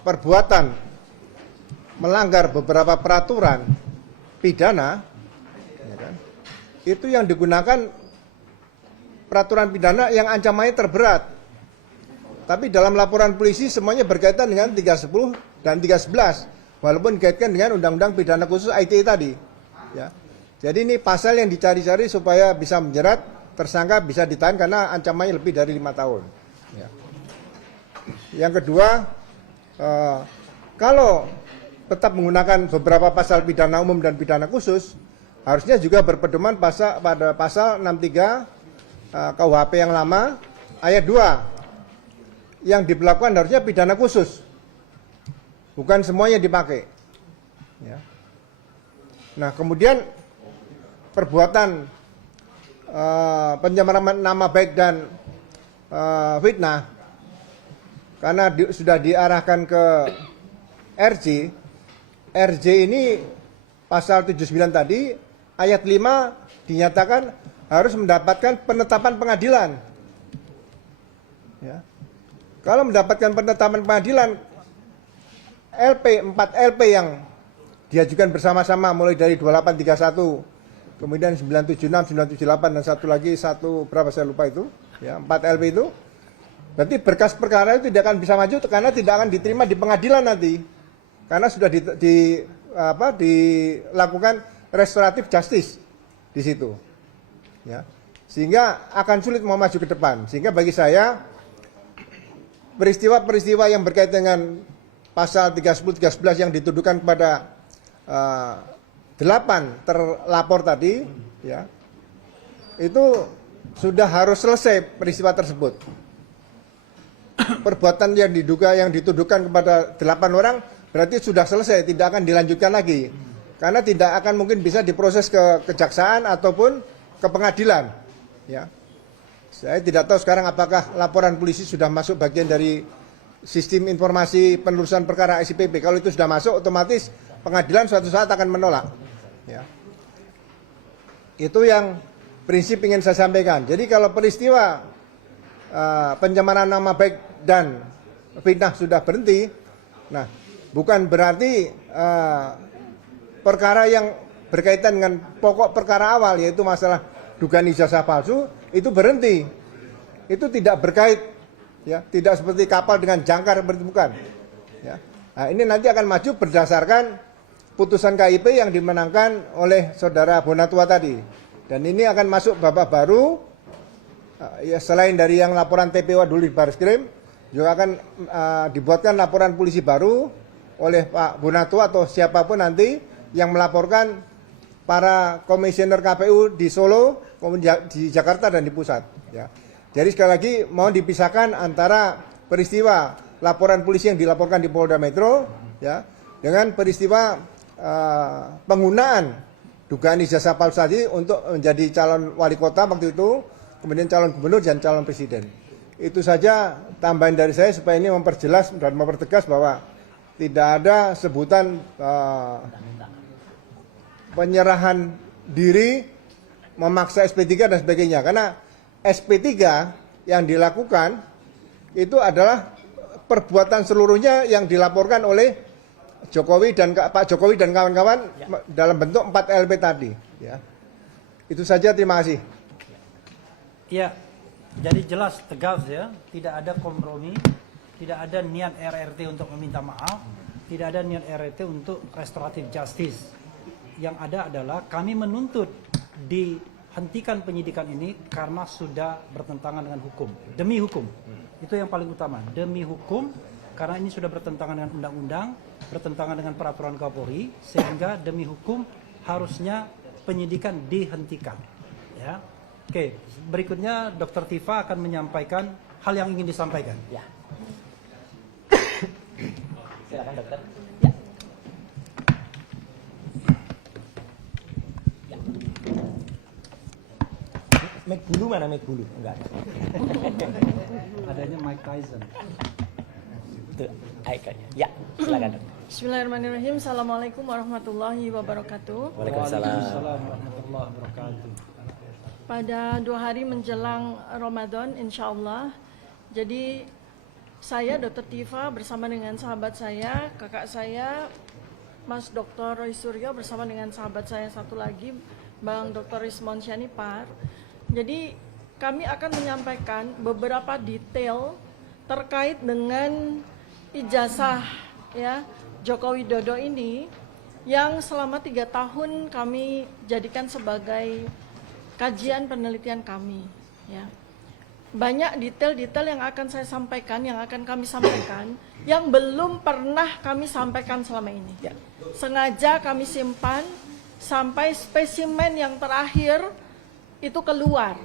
perbuatan melanggar beberapa peraturan pidana, ya kan, itu yang digunakan peraturan pidana yang ancamannya terberat. Tapi dalam laporan polisi semuanya berkaitan dengan 310 dan 311, walaupun dikaitkan dengan Undang-Undang Pidana Khusus ITE tadi. Ya. Jadi ini pasal yang dicari-cari supaya bisa menjerat tersangka, bisa ditahan karena ancamannya lebih dari 5 tahun. Ya. Yang kedua, kalau tetap menggunakan beberapa pasal pidana umum dan pidana khusus, harusnya juga berpedoman pada pasal 63 KUHP yang lama ayat 2. Yang diberlakukan harusnya pidana khusus, bukan semuanya dipakai. Ya. Nah, kemudian perbuatan pencemaran nama baik dan fitnah, karena sudah diarahkan ke RJ ini pasal 79 tadi, ayat 5 dinyatakan harus mendapatkan penetapan pengadilan. Ya. Kalau mendapatkan penetapan pengadilan, 4 LP yang diajukan bersama-sama mulai dari 2831, kemudian 976, 978, dan satu lagi, berapa saya lupa itu, ya, 4 LP itu, berarti berkas perkara itu tidak akan bisa maju karena tidak akan diterima di pengadilan nanti, karena sudah dilakukan restoratif justice di situ, ya, sehingga akan sulit mau maju ke depan. Sehingga bagi saya, peristiwa-peristiwa yang berkaitan dengan pasal 310, 311 yang dituduhkan kepada 8 terlapor tadi, ya, itu sudah harus selesai peristiwa tersebut. Perbuatan yang dituduhkan kepada 8 orang berarti sudah selesai, tidak akan dilanjutkan lagi, karena tidak akan mungkin bisa diproses ke kejaksaan ataupun ke pengadilan. Ya. Saya tidak tahu sekarang apakah laporan polisi sudah masuk bagian dari sistem informasi penelusuran perkara SIPP. Kalau itu sudah masuk, otomatis pengadilan suatu saat akan menolak. Ya. Itu yang prinsip ingin saya sampaikan. Jadi kalau peristiwa pencemaran nama baik dan fitnah sudah berhenti, nah, bukan berarti perkara yang berkaitan dengan pokok perkara awal, yaitu masalah dugaan ijazah palsu, itu berhenti. Itu tidak berkait, ya, tidak seperti kapal dengan jangkar, bukan. Ya. Nah, ini nanti akan maju berdasarkan putusan KIP yang dimenangkan oleh saudara Bonatua tadi. Dan ini akan masuk babak baru, ya, selain dari yang laporan TPO dulu di Barreskrim, juga akan dibuatkan laporan polisi baru oleh Pak Bonatua atau siapapun nanti yang melaporkan para komisioner KPU di Solo, di Jakarta dan di pusat. Ya. Jadi sekali lagi mohon dipisahkan antara peristiwa laporan polisi yang dilaporkan di Polda Metro, ya, dengan peristiwa penggunaan dugaan ijazah palsu tadi untuk menjadi calon wali kota waktu itu, kemudian calon gubernur dan calon presiden. Itu saja tambahan dari saya supaya ini memperjelas dan mempertegas bahwa tidak ada sebutan penyerahan diri, memaksa SP3 dan sebagainya. Karena SP3 yang dilakukan itu adalah perbuatan seluruhnya yang dilaporkan oleh Pak Jokowi dan kawan-kawan, ya, dalam bentuk 4 LP tadi. Ya. Itu saja, terima kasih. Ya, jadi jelas tegas, ya, tidak ada kompromi, tidak ada niat RRT untuk meminta maaf, tidak ada niat RRT untuk restoratif justice. Yang ada adalah kami menuntut dihentikan penyidikan ini karena sudah bertentangan dengan hukum, demi hukum. Itu yang paling utama, demi hukum, karena ini sudah bertentangan dengan undang-undang, bertentangan dengan peraturan Kapolri, sehingga demi hukum harusnya penyidikan dihentikan. Ya. Oke, berikutnya Dr. Tifa akan menyampaikan hal yang ingin disampaikan. Ya. Silakan dokter. Ya. Mic bulu mana mic bulu? Enggak ada. Adanya Mike Tyson. Itu ikonnya. Ya, silakan dokter. Bismillahirrahmanirrahim. Assalamualaikum warahmatullahi wabarakatuh. Waalaikumsalam warahmatullahi wabarakatuh. Pada 2 hari menjelang Ramadan, insya Allah. Jadi saya Dr. Tiva bersama dengan sahabat saya, kakak saya Mas Dr. Roy Suryo bersama dengan sahabat saya satu lagi Bang Dr. Rismon Syanipar. Jadi kami akan menyampaikan beberapa detail terkait dengan ijazah ya Joko Widodo ini yang selama 3 tahun kami jadikan sebagai kajian penelitian kami ya. Banyak detail-detail yang akan saya sampaikan, yang akan kami sampaikan, yang belum pernah kami sampaikan selama ini. Ya. Sengaja kami simpan sampai spesimen yang terakhir itu keluar.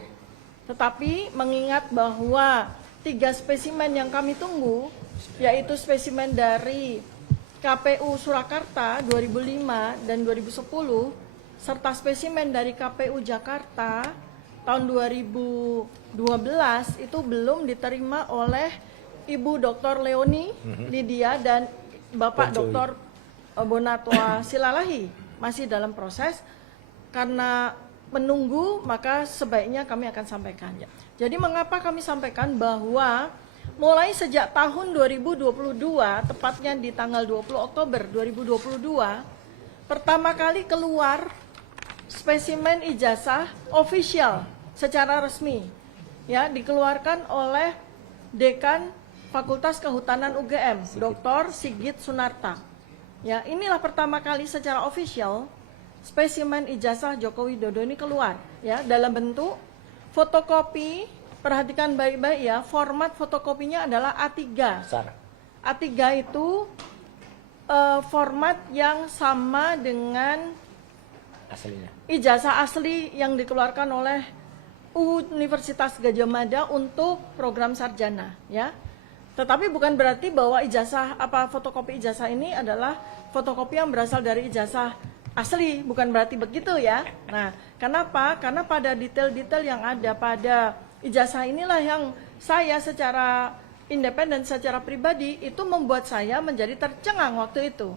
Tetapi mengingat bahwa 3 spesimen yang kami tunggu, yaitu spesimen dari KPU Surakarta 2005 dan 2010, serta spesimen dari KPU Jakarta tahun 2012 itu belum diterima oleh Ibu Dr. Leoni Lydia dan Bapak Dr. Bonatwa Silalahi, masih dalam proses. Karena menunggu, maka sebaiknya kami akan sampaikan. Jadi mengapa kami sampaikan bahwa mulai sejak tahun 2022, tepatnya di tanggal 20 Oktober 2022, pertama kali keluar spesimen ijazah official secara resmi ya, dikeluarkan oleh Dekan Fakultas Kehutanan UGM, Dr. Sigit Sunarta. Ya, inilah pertama kali secara official spesimen ijazah Joko Widodo ini keluar ya, dalam bentuk fotokopi. Perhatikan baik-baik ya, format fotokopinya adalah A3. A3 itu format yang sama dengan aslinya. Ijazah asli yang dikeluarkan oleh Universitas Gadjah Mada untuk program sarjana ya. Tetapi bukan berarti bahwa fotokopi ijazah ini adalah fotokopi yang berasal dari ijazah asli, bukan berarti begitu ya. Nah, kenapa? Karena pada detail-detail yang ada pada ijazah inilah yang saya secara independen, secara pribadi itu membuat saya menjadi tercengang waktu itu.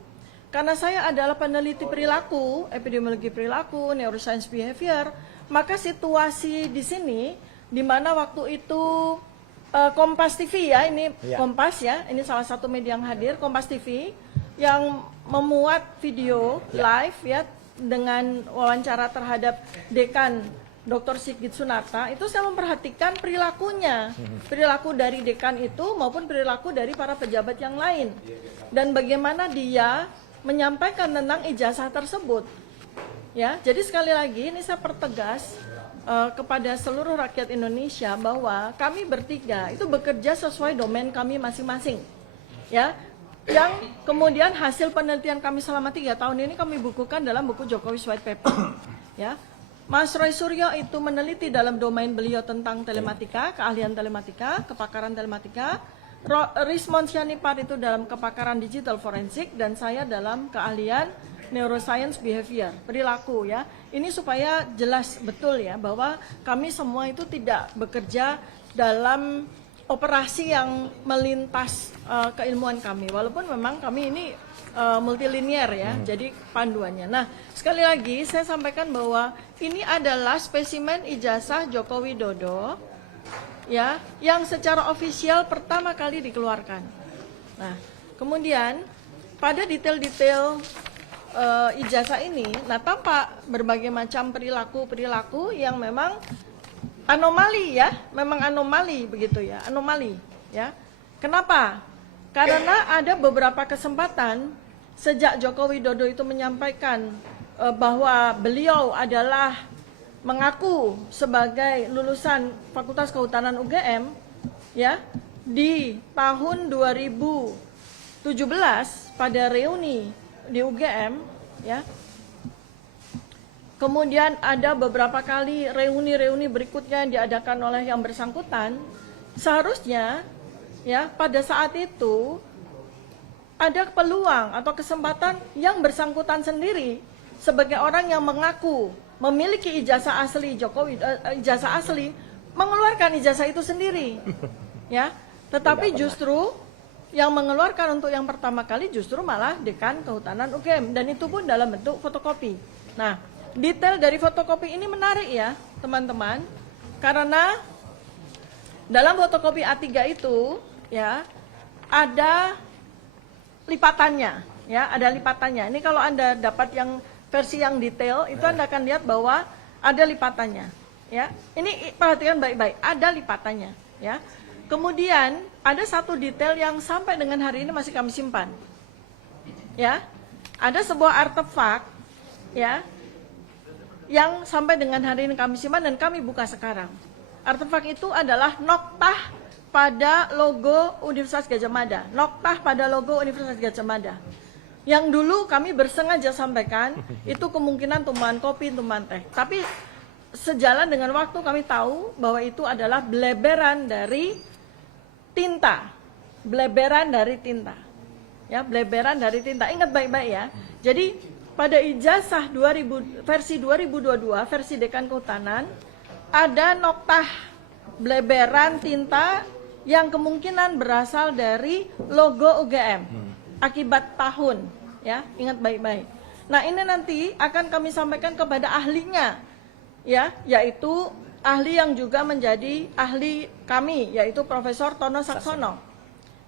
Karena saya adalah peneliti perilaku, epidemiologi perilaku, neuroscience behavior, maka situasi di sini, di mana waktu itu Kompas TV ya, ini Kompas ya, ini salah satu media yang hadir, Kompas TV, yang memuat video live ya, dengan wawancara terhadap Dekan Dr. Sigit Sunarta, itu saya memperhatikan perilakunya, perilaku dari dekan itu maupun perilaku dari para pejabat yang lain, dan bagaimana dia menyampaikan tentang ijazah tersebut. Ya, jadi sekali lagi ini saya pertegas kepada seluruh rakyat Indonesia bahwa kami bertiga itu bekerja sesuai domain kami masing-masing. Ya, yang kemudian hasil penelitian kami selama 3 tahun ini kami bukukan dalam buku Jokowi's White Paper. Ya, Mas Roy Suryo itu meneliti dalam domain beliau tentang telematika, keahlian telematika, kepakaran telematika. Rismon Syanipar itu dalam kepakaran digital forensik, dan saya dalam keahlian neuroscience behavior, perilaku ya. Ini supaya jelas betul ya bahwa kami semua itu tidak bekerja dalam operasi yang melintas keilmuan kami, walaupun memang kami ini multilinier ya, jadi panduannya. Nah, sekali lagi saya sampaikan bahwa ini adalah spesimen ijazah Joko Widodo ya, yang secara ofisial pertama kali dikeluarkan. Nah, kemudian pada detail-detail ijazah ini, nah tampak berbagai macam perilaku yang memang anomali ya, memang anomali begitu ya, anomali ya. Kenapa? Karena ada beberapa kesempatan sejak Joko Widodo itu menyampaikan bahwa beliau adalah mengaku sebagai lulusan Fakultas Kehutanan UGM ya, di tahun 2017 pada reuni di UGM ya. Kemudian ada beberapa kali reuni-reuni berikutnya yang diadakan oleh yang bersangkutan. Seharusnya ya pada saat itu ada peluang atau kesempatan yang bersangkutan sendiri sebagai orang yang mengaku memiliki ijazah asli Jokowi, ijazah asli, mengeluarkan ijazah itu sendiri, ya. Tetapi justru yang mengeluarkan untuk yang pertama kali justru malah Dekan Kehutanan UGM, dan itu pun dalam bentuk fotokopi. Nah, detail dari fotokopi ini menarik ya, teman-teman, karena dalam fotokopi A3 itu, ya, ada lipatannya, ya, ada lipatannya. Ini kalau Anda dapat yang versi yang detail, itu Anda akan lihat bahwa ada lipatannya, ya. Ini perhatikan baik-baik, ada lipatannya, ya. Kemudian ada satu detail yang sampai dengan hari ini masih kami simpan, ya. Ada sebuah artefak, ya, yang sampai dengan hari ini kami simpan dan kami buka sekarang. Artefak itu adalah noktah pada logo Universitas Gadjah Mada, noktah pada logo Universitas Gadjah Mada. Yang dulu kami bersengaja sampaikan itu kemungkinan tumbuhan kopi, tumbuhan teh. Tapi sejalan dengan waktu kami tahu bahwa itu adalah bleberan dari tinta, bleberan dari tinta, ya, bleberan dari tinta. Ingat baik-baik ya. Jadi pada ijazah versi 2022 versi Dekan Kehutanan ada noktah bleberan tinta yang kemungkinan berasal dari logo UGM akibat tahun, ya, ingat baik-baik. Nah, ini nanti akan kami sampaikan kepada ahlinya, ya, yaitu ahli yang juga menjadi ahli kami, yaitu Profesor Tono Saksono.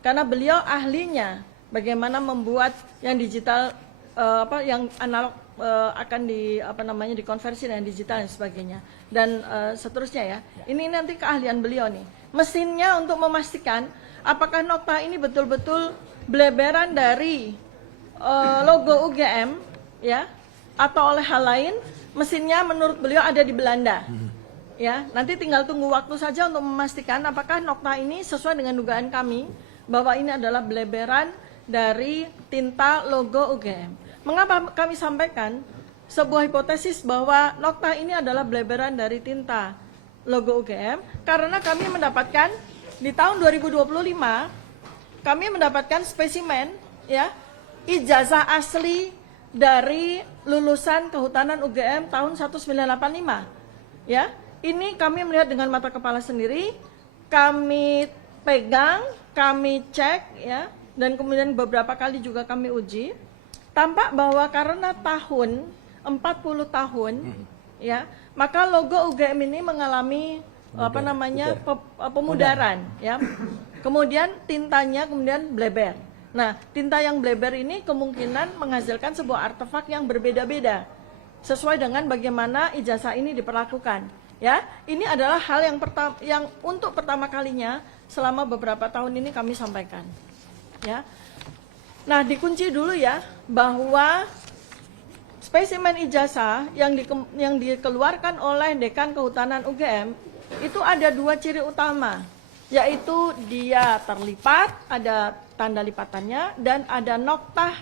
Karena beliau ahlinya bagaimana membuat yang digital, yang analog akan dikonversi dengan digital dan sebagainya, dan seterusnya, ya. Ini nanti keahlian beliau nih. Mesinnya untuk memastikan apakah nokta ini betul-betul bleberan dari logo UGM, ya, atau oleh hal lain. Mesinnya menurut beliau ada di Belanda, ya. Nanti tinggal tunggu waktu saja untuk memastikan apakah nokta ini sesuai dengan dugaan kami bahwa ini adalah bleberan dari tinta logo UGM. Mengapa kami sampaikan sebuah hipotesis bahwa nokta ini adalah bleberan dari tinta logo UGM? Karena kami mendapatkan di tahun 2025 kami mendapatkan spesimen, ya, ijazah asli dari lulusan Kehutanan UGM tahun 1985. Ya, ini kami melihat dengan mata kepala sendiri, kami pegang, kami cek, ya, dan kemudian beberapa kali juga kami uji. Tampak bahwa karena tahun 40 tahun, ya, maka logo UGM ini mengalami pemudaran, ya. Kemudian tintanya kemudian bleber. Nah, tinta yang bleber ini kemungkinan menghasilkan sebuah artefak yang berbeda-beda sesuai dengan bagaimana ijazah ini diperlakukan, ya. Ini adalah hal yang untuk pertama kalinya selama beberapa tahun ini kami sampaikan, ya. Nah, dikunci dulu ya bahwa spesimen ijazah yang dikeluarkan oleh Dekan Kehutanan UGM itu ada dua ciri utama, yaitu dia terlipat, ada tanda lipatannya, dan ada noktah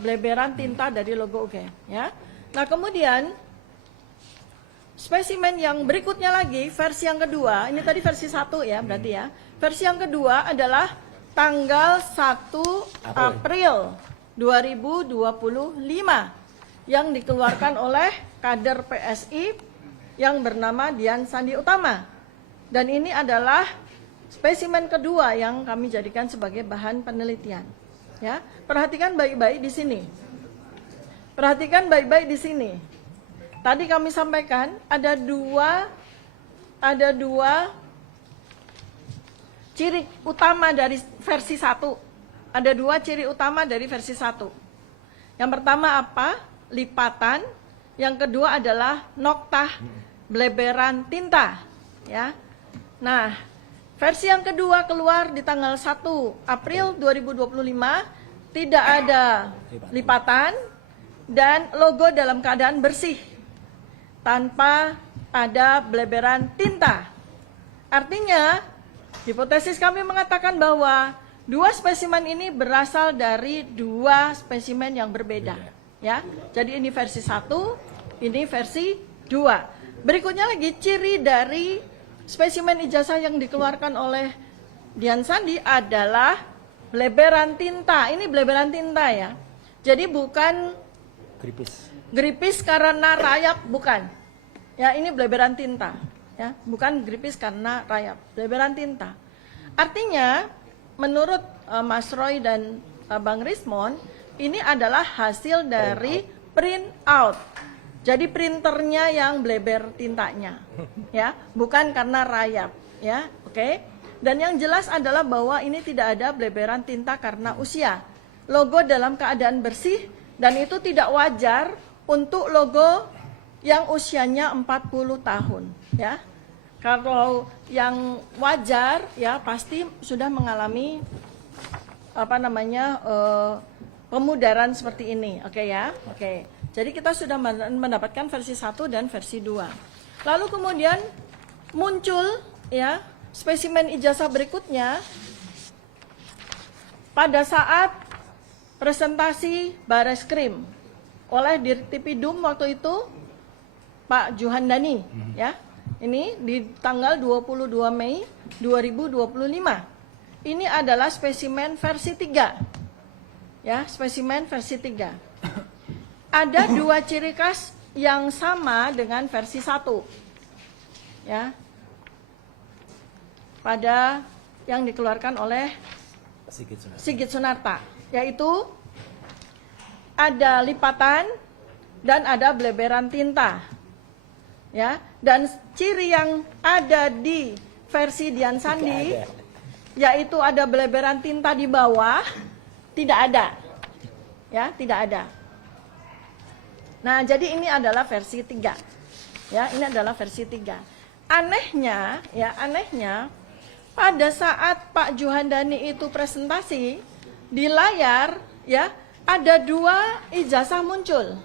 bleberan tinta dari logo UGM, ya. Nah, kemudian spesimen yang berikutnya lagi, versi yang kedua, ini tadi versi 1 ya berarti ya. Versi yang kedua adalah tanggal 1 April 2025 yang dikeluarkan oleh kader PSI yang bernama Dian Sandi Utama. Dan ini adalah spesimen kedua yang kami jadikan sebagai bahan penelitian. Ya, perhatikan baik-baik di sini. Perhatikan baik-baik di sini. Tadi kami sampaikan ada dua ciri utama dari versi 1. Ada dua ciri utama dari versi 1. Yang pertama apa? Lipatan. Yang kedua adalah noktah bleberan tinta, ya. Nah, versi yang kedua keluar di tanggal 1 April 2025, tidak ada lipatan dan logo dalam keadaan bersih tanpa ada bleberan tinta. Artinya, hipotesis kami mengatakan bahwa dua spesimen ini berasal dari dua spesimen yang berbeda, ya. Jadi ini versi 1, ini versi 2. Berikutnya lagi ciri dari spesimen ijazah yang dikeluarkan oleh Dian Sandi adalah bleberan tinta. Ini bleberan tinta ya. Jadi bukan gripis karena rayap, bukan. Ya, ini bleberan tinta, ya, bukan gripis karena rayap, bleberan tinta. Artinya menurut Mas Roy dan Bang Rismon, ini adalah hasil dari print out. Jadi printernya yang bleber tintanya, ya, bukan karena rayap, ya, oke. Dan yang jelas adalah bahwa ini tidak ada bleberan tinta karena usia. Logo dalam keadaan bersih dan itu tidak wajar untuk logo yang usianya 40 tahun, ya. Kalau yang wajar ya pasti sudah mengalami pemudaran seperti ini. Oke ya. Oke. Jadi kita sudah mendapatkan versi 1 dan versi 2. Lalu kemudian muncul ya spesimen ijazah berikutnya pada saat presentasi Bareskrim oleh Dirtipidum waktu itu Pak Juhandani ya. Ini di tanggal 22 Mei 2025. Ini adalah spesimen versi 3. Ya, spesimen versi 3. Ada 2 ciri khas yang sama dengan versi 1. Ya. Pada yang dikeluarkan oleh Sigit Sunarta, yaitu ada lipatan dan ada bleberan tinta. Ya, dan ciri yang ada di versi Dian Sandi yaitu ada bleberan tinta di bawah, tidak ada. Ya, tidak ada. Nah, jadi ini adalah versi 3. Ya, ini adalah versi 3. Anehnya, pada saat Pak Juhandani itu presentasi di layar, ya, ada 2 ijazah muncul.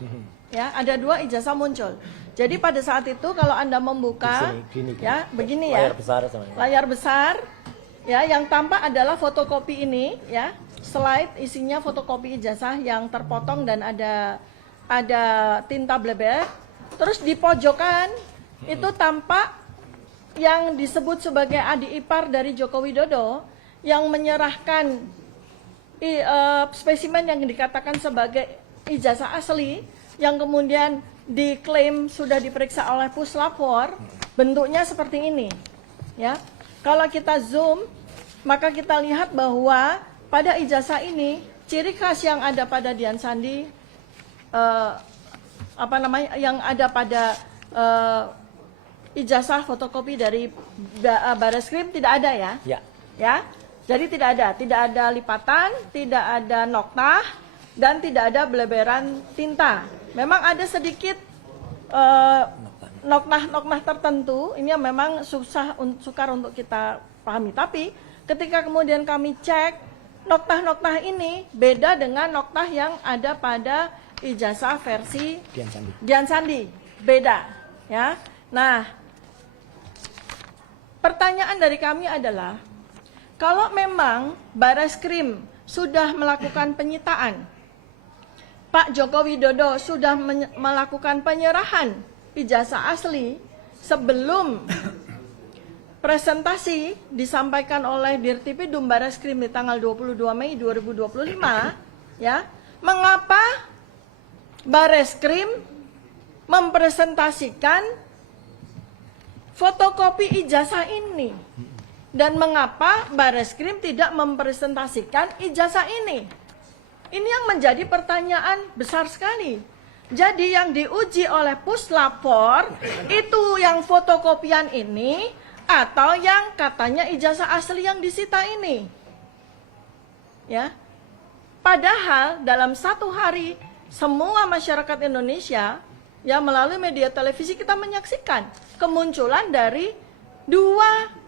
Ya, ada 2 ijazah muncul. Jadi pada saat itu kalau Anda membuka, ya, begini ya, layar besar, ya, yang tampak adalah fotokopi ini, ya, slide isinya fotokopi ijazah yang terpotong dan ada tinta bleber. Terus di pojokan itu tampak yang disebut sebagai adik ipar dari Joko Widodo yang menyerahkan spesimen yang dikatakan sebagai ijazah asli yang kemudian diklaim sudah diperiksa oleh Puslapor, bentuknya seperti ini. Ya, kalau kita zoom, maka kita lihat bahwa pada ijazah ini ciri khas yang ada pada Dian Sandi, yang ada pada ijazah fotokopi dari Bareskrim tidak ada ya. Ya. Ya. Jadi tidak ada lipatan, tidak ada noktah dan tidak ada bleberan tinta. Memang ada sedikit noktah tertentu, ini yang memang sukar untuk kita pahami. Tapi ketika kemudian kami cek, noktah ini beda dengan noktah yang ada pada ijazah versi Dian Sandi. Beda, ya. Nah, pertanyaan dari kami adalah, kalau memang Bareskrim sudah melakukan penyitaan, Pak Joko Widodo sudah melakukan penyerahan ijazah asli sebelum presentasi disampaikan oleh Dirtipidum Bareskrim di tanggal 22 Mei 2025, ya, mengapa Bareskrim mempresentasikan fotokopi ijazah ini? Dan mengapa Bareskrim tidak mempresentasikan ijazah ini? Ini yang menjadi pertanyaan besar sekali. Jadi yang diuji oleh Puslapor itu yang fotokopian ini atau yang katanya ijazah asli yang disita ini. Ya. Padahal dalam 1 hari semua masyarakat Indonesia ya melalui media televisi kita menyaksikan kemunculan dari 2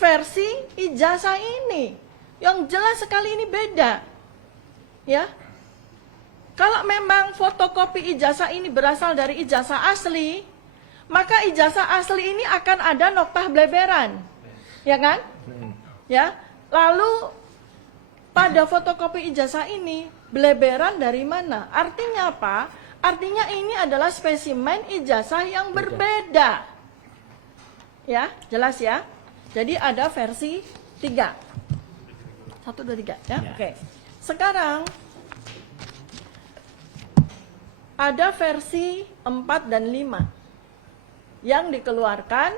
versi ijazah ini yang jelas sekali ini beda. Ya. Kalau memang fotokopi ijazah ini berasal dari ijazah asli, maka ijazah asli ini akan ada noktah bleberan. Ya kan? Ya. Lalu pada fotokopi ijazah ini bleberan dari mana? Artinya apa? Artinya ini adalah spesimen ijazah yang berbeda. Ya, jelas ya. Jadi ada versi 3. 1, 2, 3 ya. Oke. Sekarang ada versi 4 dan 5 yang dikeluarkan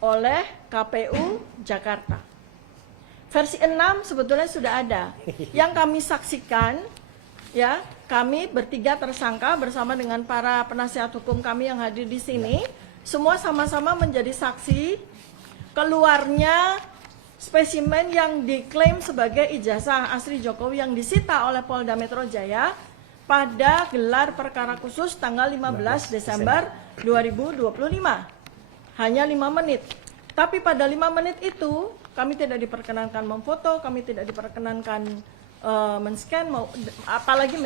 oleh KPU Jakarta. Versi 6 sebetulnya sudah ada. Yang kami saksikan, ya, kami bertiga tersangka bersama dengan para penasihat hukum kami yang hadir di sini, semua sama-sama menjadi saksi keluarnya spesimen yang diklaim sebagai ijazah asli Jokowi yang disita oleh Polda Metro Jaya pada gelar perkara khusus tanggal 15 Desember 2025. Hanya 5 menit. Tapi pada 5 menit itu kami tidak diperkenankan memfoto, kami tidak diperkenankan men-scan, apalagi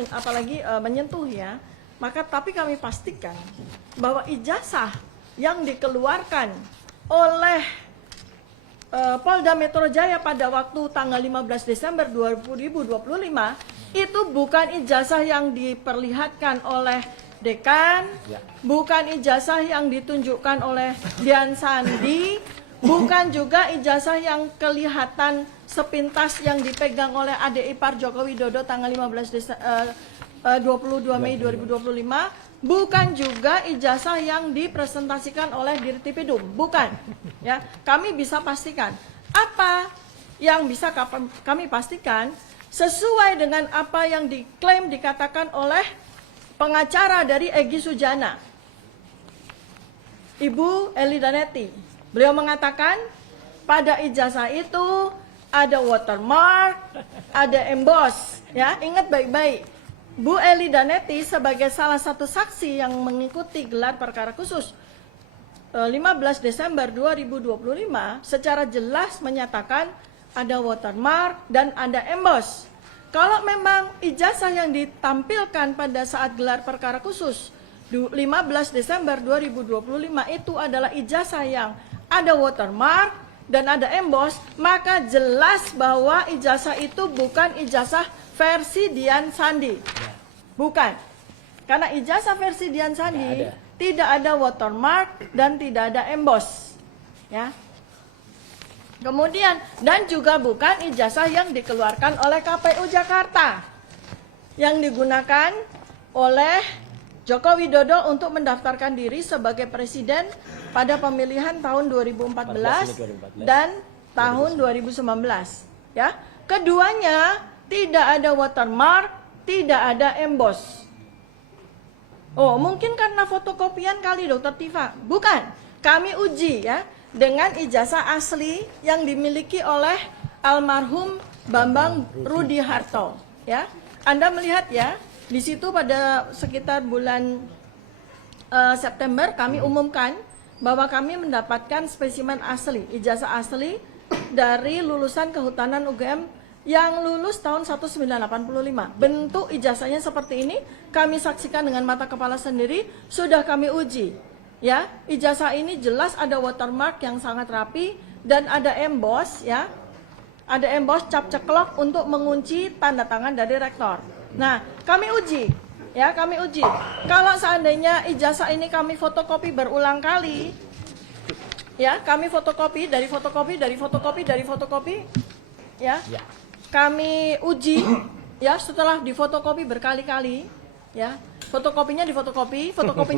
menyentuh ya. Maka tapi kami pastikan bahwa ijazah yang dikeluarkan oleh Polda Metro Jaya pada waktu tanggal 15 Desember 2025 itu bukan ijazah yang diperlihatkan oleh dekan, bukan ijazah yang ditunjukkan oleh Dian Sandi, bukan juga ijazah yang kelihatan sepintas yang dipegang oleh adik ipar Joko Widodo tanggal 22 Mei 2025, bukan juga ijazah yang dipresentasikan oleh Dirtipidum, bukan. Ya, kami bisa pastikan apa yang bisa kami pastikan sesuai dengan apa yang diklaim dikatakan oleh pengacara dari Egy Sujana, Ibu Eli Danetti. Beliau mengatakan pada ijazah itu ada watermark, ada emboss. Ya, ingat baik-baik. Bu Eli Danetti sebagai salah satu saksi yang mengikuti gelar perkara khusus 15 Desember 2025 secara jelas menyatakan ada watermark dan ada emboss. Kalau memang ijazah yang ditampilkan pada saat gelar perkara khusus 15 Desember 2025 itu adalah ijazah yang ada watermark dan ada emboss, maka jelas bahwa ijazah itu bukan ijazah versi Dian Sandi. Bukan. Karena ijazah versi Dian Sandi tidak ada watermark dan tidak ada emboss. Ya. Kemudian dan juga bukan ijazah yang dikeluarkan oleh KPU Jakarta yang digunakan oleh Joko Widodo untuk mendaftarkan diri sebagai presiden pada pemilihan tahun 2014 dan tahun 2019. Ya, keduanya tidak ada watermark, tidak ada emboss. Oh, mungkin karena fotokopian kali, Dokter Tifa. Bukan. Kami uji ya dengan ijazah asli yang dimiliki oleh almarhum Bambang Rudi Harto. Ya, Anda melihat ya, di situ pada sekitar bulan September kami umumkan bahwa kami mendapatkan spesimen asli, ijazah asli dari lulusan Kehutanan UGM yang lulus tahun 1985. Bentuk ijazahnya seperti ini, kami saksikan dengan mata kepala sendiri, sudah kami uji. Ya, ijazah ini jelas ada watermark yang sangat rapi dan ada emboss ya. Ada emboss cap ceklok untuk mengunci tanda tangan dari rektor. Nah, kami uji. Ya, kami uji. Kalau seandainya ijazah ini kami fotokopi berulang kali, ya, kami fotokopi, ya. Kami uji, ya, setelah difotokopi berkali-kali, ya, fotokopinya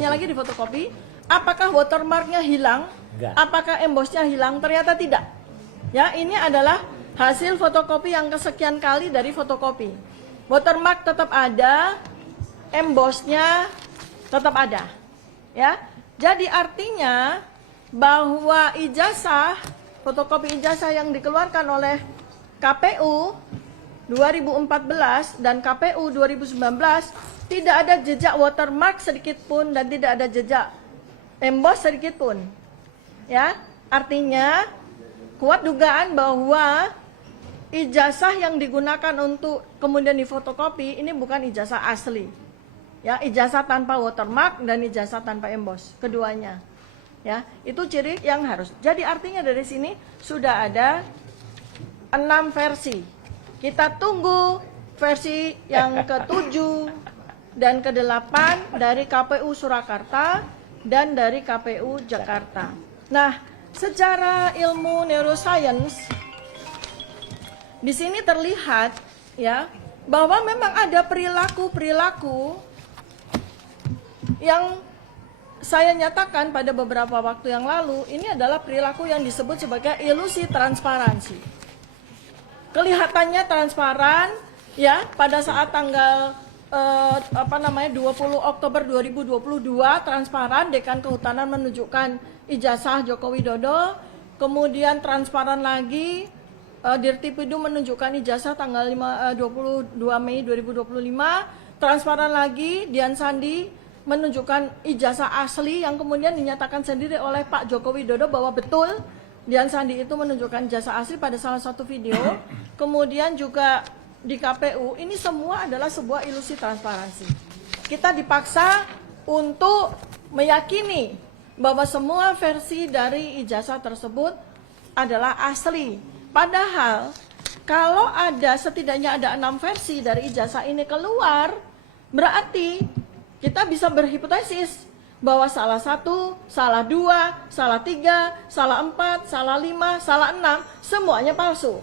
lagi difotokopi, apakah watermarknya hilang? Enggak. Apakah embossnya hilang? Ternyata tidak. Ya, ini adalah hasil fotokopi yang kesekian kali dari fotokopi. Watermark tetap ada, embossnya tetap ada. Ya, jadi artinya bahwa ijazah, fotokopi ijazah yang dikeluarkan oleh KPU 2014 dan KPU 2019 tidak ada jejak watermark sedikit pun dan tidak ada jejak emboss sedikit pun. Ya, artinya kuat dugaan bahwa ijazah yang digunakan untuk kemudian difotokopi ini bukan ijazah asli. Ya, ijazah tanpa watermark dan ijazah tanpa emboss, keduanya. Ya, itu ciri yang harus. Jadi artinya dari sini sudah ada 6 versi. Kita tunggu versi yang ke-7 dan ke-8 dari KPU Surakarta dan dari KPU Jakarta. Nah, secara ilmu neuroscience di sini terlihat ya bahwa memang ada perilaku-perilaku yang saya nyatakan pada beberapa waktu yang lalu. Ini adalah perilaku yang disebut sebagai ilusi transparansi. Kelihatannya transparan ya pada saat tanggal 20 Oktober 2022 transparan Dekan Kehutanan menunjukkan ijazah Joko Widodo, kemudian transparan lagi Dirtipidum menunjukkan ijazah tanggal 22 Mei 2025. Transparan lagi, Dian Sandi menunjukkan ijazah asli yang kemudian dinyatakan sendiri oleh Pak Joko Widodo bahwa betul Dian Sandi itu menunjukkan ijazah asli pada salah satu video. Kemudian juga di KPU, ini semua adalah sebuah ilusi transparansi. Kita dipaksa untuk meyakini bahwa semua versi dari ijazah tersebut adalah asli. Padahal kalau setidaknya ada 6 versi dari ijazah ini keluar, berarti kita bisa berhipotesis bahwa salah 1, salah 2, salah 3, salah 4, salah 5, salah 6, semuanya palsu.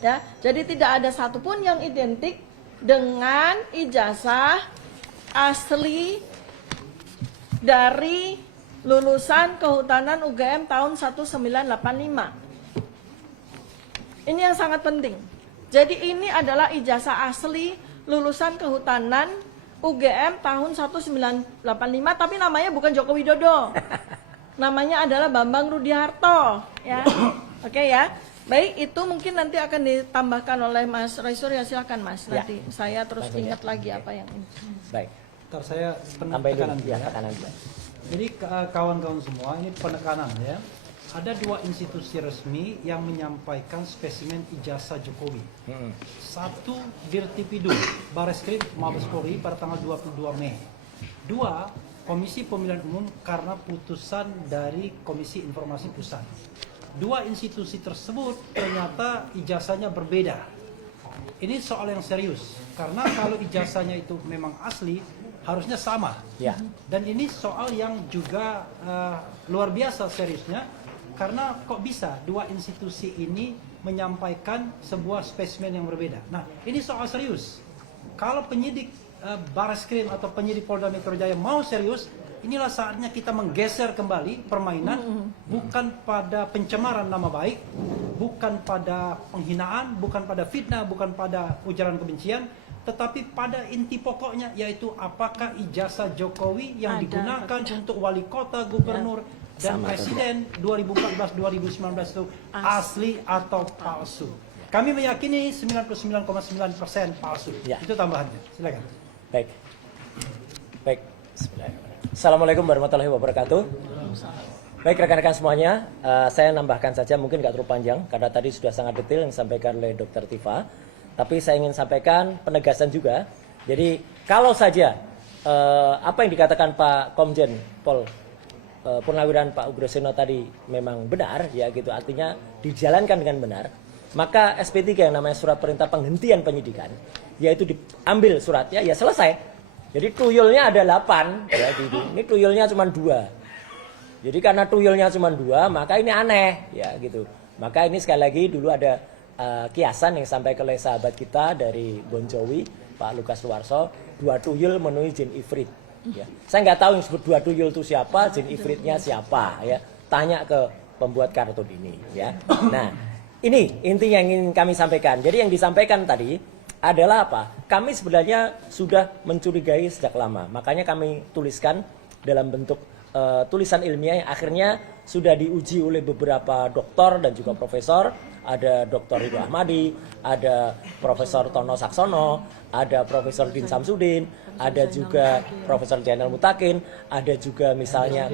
Ya, jadi tidak ada satupun yang identik dengan ijazah asli dari lulusan Kehutanan UGM tahun 1985. Ini yang sangat penting. Jadi ini adalah ijazah asli lulusan Kehutanan UGM tahun 1985, tapi namanya bukan Joko Widodo. Namanya adalah Bambang Rudiharto, ya. Oke ya. Baik, itu mungkin nanti akan ditambahkan oleh Mas Raisur, ya silakan Mas. Nanti saya terus ingat lagi apa yang ini. Baik. Ntar saya Tambahin penekanan dulu, dulu ya, ya. tekanan dulu. Jadi kawan-kawan semua, ini penekanan ya. Ada 2 institusi resmi yang menyampaikan spesimen ijazah Jokowi. Satu, Dirtipidum, Bareskrim Mabes Polri pada tanggal 22 Mei. 2, Komisi Pemilihan Umum karena putusan dari Komisi Informasi Pusat. 2 institusi tersebut ternyata ijazahnya berbeda. Ini soal yang serius, karena kalau ijazahnya itu memang asli, harusnya sama. Ya. Dan ini soal yang juga luar biasa seriusnya, karena kok bisa 2 institusi ini menyampaikan sebuah spesimen yang berbeda. Nah, ini soal serius. Kalau penyidik Bareskrim atau penyidik Polda Metro Jaya mau serius, inilah saatnya kita menggeser kembali permainan, bukan pada pencemaran nama baik, bukan pada penghinaan, bukan pada fitnah, bukan pada ujaran kebencian, tetapi pada inti pokoknya, yaitu apakah ijazah Jokowi yang digunakan untuk wali kota, gubernur, dan presiden 2014-2019 itu asli atau palsu. Kami meyakini 99,9% palsu. Ya. Itu tambahannya. Silakan. Baik. Baik. Assalamualaikum warahmatullahi wabarakatuh. Baik rekan-rekan semuanya, saya nambahkan saja, mungkin nggak terlalu panjang karena tadi sudah sangat detail yang disampaikan oleh Dr. Tifa. Tapi saya ingin sampaikan penegasan juga. Jadi kalau saja apa yang dikatakan Pak Komjen Pol Purnawirawan Pak Ugroseno tadi memang benar, ya gitu, artinya dijalankan dengan benar, maka SP3 yang namanya surat perintah penghentian penyidikan, yaitu diambil suratnya, ya selesai. Jadi tuyulnya ada 8, ya gitu. Ini tuyulnya cuma 2. Jadi karena tuyulnya cuma 2, maka ini aneh, ya gitu. Maka ini sekali lagi dulu ada kiasan yang sampai oleh sahabat kita dari Bonjowi, Pak Lukas Luarso, 2 tuyul menuhi jin ifrit. Ya. Saya nggak tahu yang disebut 2 tuyul itu siapa, jin ifritnya siapa, ya. Tanya ke pembuat kartun ini, ya. Nah, ini intinya yang ingin kami sampaikan. Jadi yang disampaikan tadi adalah apa? Kami sebenarnya sudah mencurigai sejak lama. Makanya kami tuliskan dalam bentuk tulisan ilmiah yang akhirnya sudah diuji oleh beberapa doktor dan juga profesor. Ada Dr. Ridho Ahmadi, ada Profesor Tono Saksono, ada Profesor Din Samsudin, ada juga Profesor Jainal Mutakin, ada juga misalnya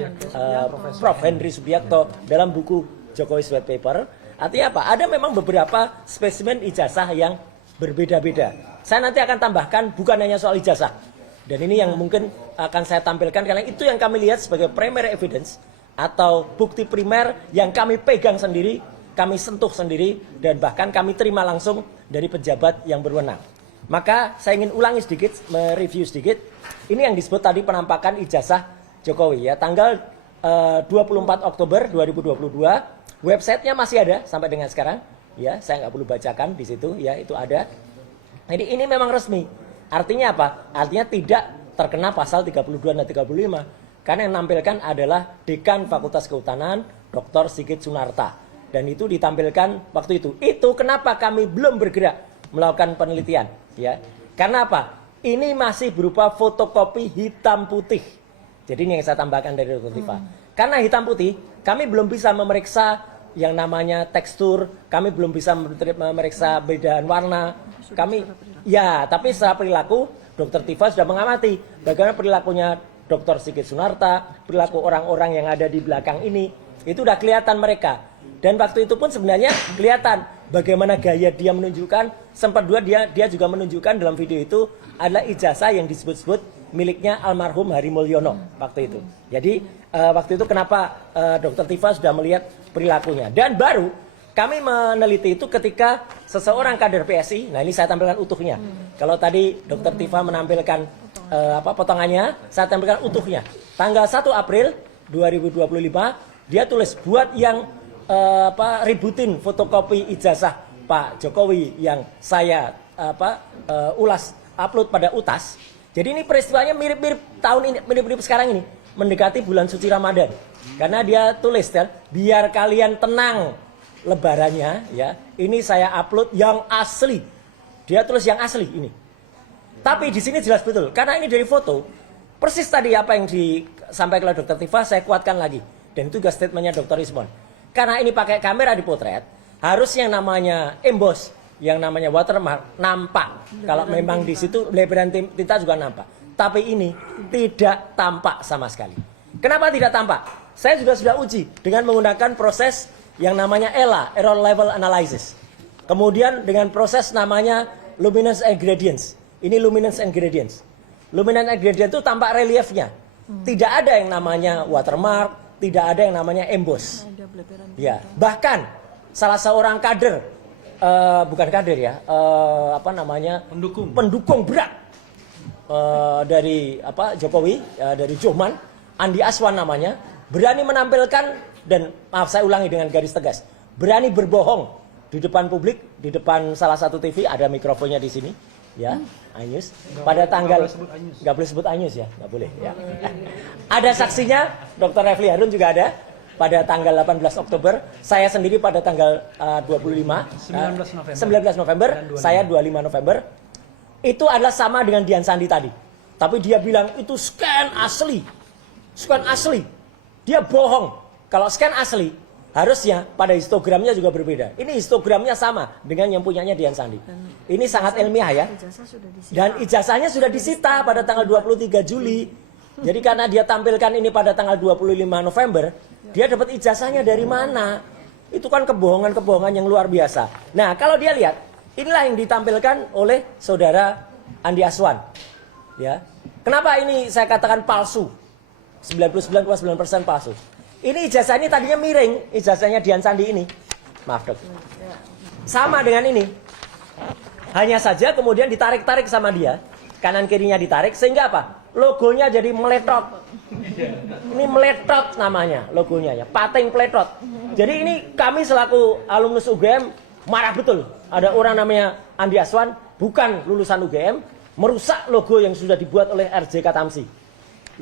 Prof. Henry Subiakto dalam buku Jokowi's White Paper. Artinya apa? Ada memang beberapa spesimen ijazah yang berbeda-beda. Saya nanti akan tambahkan bukan hanya soal ijazah. Dan ini yang mungkin akan saya tampilkan karena itu yang kami lihat sebagai primary evidence atau bukti primer yang kami pegang sendiri, kami sentuh sendiri, dan bahkan kami terima langsung dari pejabat yang berwenang. Maka saya ingin ulangi sedikit, mereview sedikit. Ini yang disebut tadi penampakan ijazah Jokowi, ya, tanggal 24 Oktober 2022. Websitenya masih ada sampai dengan sekarang, ya, saya nggak perlu bacakan di situ, ya, itu ada. Jadi ini memang resmi. Artinya apa? Artinya tidak terkena pasal 32 dan 35. Karena yang menampilkan adalah Dekan Fakultas Kehutanan, Dr. Sigit Sunarta. Dan itu ditampilkan waktu itu. Itu kenapa kami belum bergerak melakukan penelitian, ya. Karena apa? Ini masih berupa fotokopi hitam putih. Jadi ini yang saya tambahkan dari Dr. Tifa. Karena hitam putih, kami belum bisa memeriksa yang namanya tekstur, kami belum bisa memeriksa perbedaan warna. Kami ya, tapi secara perilaku Dokter Tifa sudah mengamati bagaimana perilakunya Dr. Sigit Sunarta, perilaku orang-orang yang ada di belakang ini, itu udah kelihatan mereka. Dan waktu itu pun sebenarnya kelihatan bagaimana gaya dia menunjukkan. Sempat dia juga menunjukkan dalam video itu adalah ijazah yang disebut-sebut miliknya almarhum Hari Mulyono waktu itu. Jadi waktu itu kenapa Dr. Tifa sudah melihat perilakunya. Dan baru kami meneliti itu ketika seseorang kader PSI, nah ini saya tampilkan utuhnya. Kalau tadi Dr. Tifa menampilkan potongannya, saya tampilkan utuhnya. Tanggal 1 April 2025, dia tulis buat yang ributin fotokopi ijazah Pak Jokowi yang saya ulas upload pada UTAS. Jadi ini peristiwanya mirip-mirip tahun ini, mirip-mirip sekarang ini, mendekati bulan suci Ramadan. Karena dia tulis kan, biar kalian tenang lebarannya ya. Ini saya upload yang asli. Dia tulis yang asli ini. Tapi di sini jelas betul karena ini dari foto. Persis tadi apa yang disampaikan oleh Dr. Tifa saya kuatkan lagi. Dan itu juga statementnya Dr. Ismon. Karena ini pakai kamera di potret, harus yang namanya emboss, yang namanya watermark nampak. Kalau memang di situ lebaran tinta juga nampak. Tapi ini tidak tampak sama sekali. Kenapa tidak tampak? Saya juga sudah uji dengan menggunakan proses yang namanya ELA, Error Level Analysis. Kemudian dengan proses namanya Luminance and Gradients. Ini Luminance and Gradients. Luminance and Gradients itu tampak reliefnya. Tidak ada yang namanya watermark, tidak ada yang namanya emboss. Ya, bahkan salah seorang kader, bukan kader ya, pendukung berat dari Jokowi, dari Joman, Andi Aswan namanya, berani menampilkan. Dan maaf saya ulangi dengan garis tegas, berani berbohong di depan publik, di depan salah satu TV, ada mikrofonnya di sini, ya, iNews. Pada tanggal nggak boleh sebut iNews ya, nggak boleh. Ya. Ada saksinya, Dr. Refli Harun juga ada. Pada tanggal 18 Oktober, saya sendiri pada tanggal 19 November, saya 25 November. Itu adalah sama dengan Dian Sandi tadi. Tapi dia bilang itu scan asli, dia bohong. Kalau scan asli, harusnya pada histogramnya juga berbeda. Ini histogramnya sama dengan yang punyanya Dian Sandi. Ini sangat ilmiah ya. Dan ijazahnya sudah disita pada tanggal 23 Juli. Jadi karena dia tampilkan ini pada tanggal 25 November, dia dapat ijazahnya dari mana? Itu kan kebohongan-kebohongan yang luar biasa. Nah, kalau dia lihat, inilah yang ditampilkan oleh saudara Andi Aswan. Ya. Kenapa ini saya katakan palsu? 99,9% palsu. Ini ijazahnya tadinya miring, ijazahnya Dian Sandi ini. Maaf dok. Sama dengan ini. Hanya saja kemudian ditarik-tarik sama dia. Kanan kirinya ditarik sehingga apa? Logonya jadi meletot. Ini meletot namanya logonya ya. Pating peletot. Jadi ini kami selaku alumnus UGM marah betul. Ada orang namanya Andi Aswan, bukan lulusan UGM, merusak logo yang sudah dibuat oleh RJ Katamsi.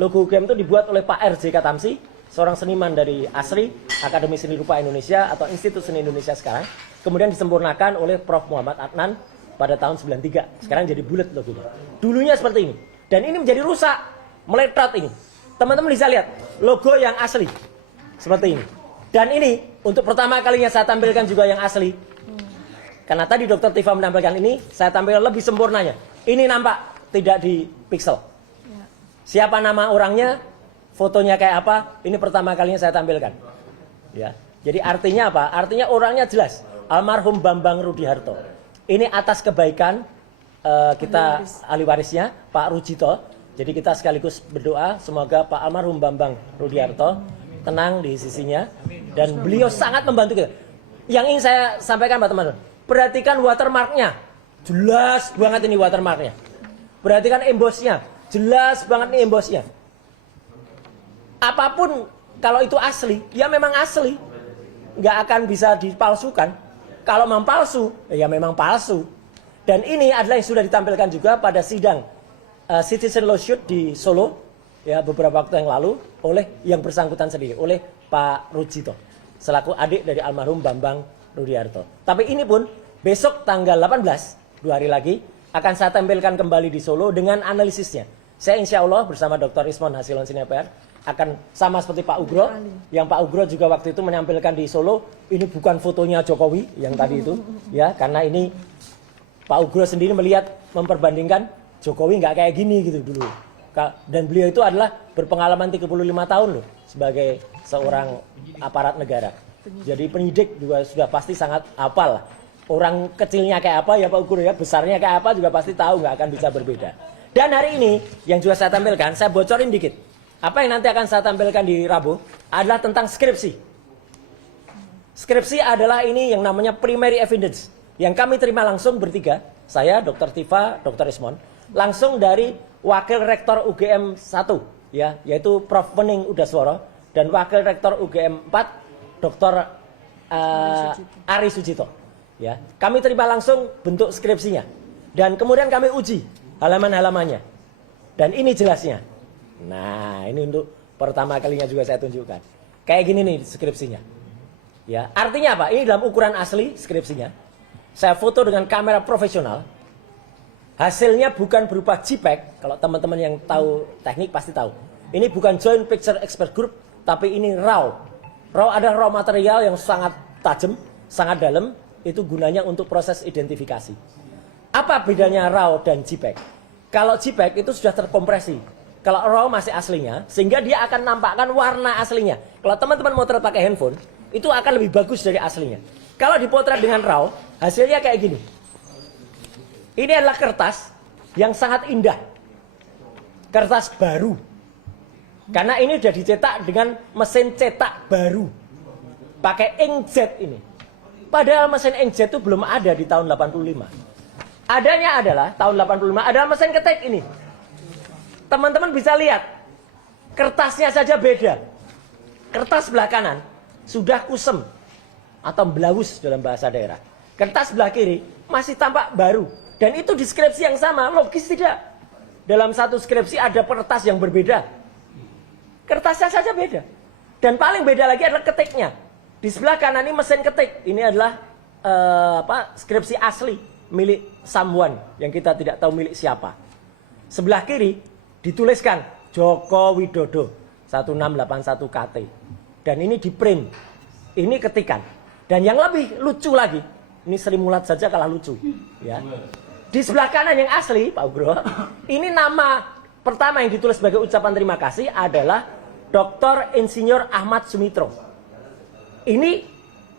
Logo UGM itu dibuat oleh Pak RJ Katamsi, seorang seniman dari ASRI, Akademi Seni Rupa Indonesia atau Institut Seni Indonesia sekarang. Kemudian disempurnakan oleh Prof. Muhammad Adnan pada tahun 93. Sekarang jadi bulat logonya. Dulunya seperti ini. Dan ini menjadi rusak, meletot ini. Teman-teman bisa lihat logo yang asli. Seperti ini. Dan ini untuk pertama kalinya saya tampilkan juga yang asli. Karena tadi Dr. Tifa menampilkan ini, saya tampilkan lebih sempurnanya. Ini nampak tidak di pixel. Siapa nama orangnya? Fotonya kayak apa? Ini pertama kalinya saya tampilkan. Ya. Jadi artinya apa? Artinya orangnya jelas. Almarhum Bambang Rudiharto. Ini atas kebaikan kita ahli warisnya Pak Rujito. Jadi kita sekaligus berdoa semoga Pak almarhum Bambang Rudiharto tenang di sisinya dan beliau sangat membantu kita. Yang ingin saya sampaikan Pak teman-teman, perhatikan watermarknya. Jelas banget ini watermarknya. Perhatikan embossnya. Jelas banget nih embossnya. Apapun kalau itu asli, ya memang asli. Nggak akan bisa dipalsukan. Kalau memang palsu, ya memang palsu. Dan ini adalah yang sudah ditampilkan juga pada sidang Citizen Lawsuit di Solo ya beberapa waktu yang lalu oleh yang bersangkutan sendiri, oleh Pak Rujito selaku adik dari almarhum Bambang Rudiharto. Tapi ini pun besok tanggal 18, 2 hari lagi, akan saya tampilkan kembali di Solo dengan analisisnya. Saya insya Allah bersama Dr. Ismon Hasilon Sineper akan sama seperti Pak Ugro, yang Pak Ugro juga waktu itu menampilkan di Solo, ini bukan fotonya Jokowi yang tadi itu, ya, karena ini Pak Ugro sendiri melihat, memperbandingkan Jokowi nggak kayak gini gitu dulu. Dan beliau itu adalah berpengalaman 35 tahun loh sebagai seorang aparat negara. Jadi penyidik juga sudah pasti sangat hafal. Orang kecilnya kayak apa ya Pak Ugro ya, besarnya kayak apa juga pasti tahu, nggak akan bisa berbeda. Dan hari ini yang juga saya tampilkan, saya bocorin dikit. Apa yang nanti akan saya tampilkan di Rabu adalah tentang skripsi. Skripsi adalah ini yang namanya primary evidence. Yang kami terima langsung bertiga, saya, Dr. Tifa, Dr. Ismon, langsung dari Wakil Rektor UGM 1, ya, yaitu Prof. Wening Udasworo, dan Wakil Rektor UGM 4, Dr. Ari Sujito. Ya. Kami terima langsung bentuk skripsinya. Dan kemudian kami uji halaman-halamannya. Dan ini jelasnya. Nah, ini untuk pertama kalinya juga saya tunjukkan. Kayak gini nih skripsinya. Ya, artinya apa? Ini dalam ukuran asli skripsinya. Saya foto dengan kamera profesional. Hasilnya bukan berupa JPEG. Kalau teman-teman yang tahu teknik pasti tahu. Ini bukan Joint Picture Expert Group, tapi ini RAW. RAW adalah raw material yang sangat tajam, sangat dalam. Itu gunanya untuk proses identifikasi. Apa bedanya RAW dan JPEG? Kalau JPEG itu sudah terkompresi. Kalau RAW masih aslinya, sehingga dia akan nampakkan warna aslinya. Kalau teman-teman motret pakai handphone, itu akan lebih bagus dari aslinya. Kalau dipotret dengan RAW, hasilnya kayak gini. Ini adalah kertas yang sangat indah. Kertas baru. Karena ini sudah dicetak dengan mesin cetak baru. Pakai inkjet ini. Padahal mesin inkjet itu belum ada di tahun 85. Adanya adalah, tahun 85, adalah mesin ketik ini. Teman-teman bisa lihat, kertasnya saja beda. Kertas sebelah kanan sudah kusem atau belawus dalam bahasa daerah. Kertas sebelah kiri masih tampak baru. Dan itu di skripsi yang sama, logis tidak? Dalam satu skripsi ada kertas yang berbeda. Kertasnya saja beda. Dan paling beda lagi adalah ketiknya. Di sebelah kanan ini mesin ketik. Ini adalah skripsi asli milik someone yang kita tidak tahu milik siapa. Sebelah kiri dituliskan Joko Widodo 1681 KT. Dan ini di print. Ini ketikan. Dan yang lebih lucu lagi, ini Sri Mulat saja kalah lucu, ya. Di sebelah kanan yang asli, Pak Ugro, ini nama pertama yang ditulis sebagai ucapan terima kasih adalah Dr. Insinyur Ahmad Sumitro. Ini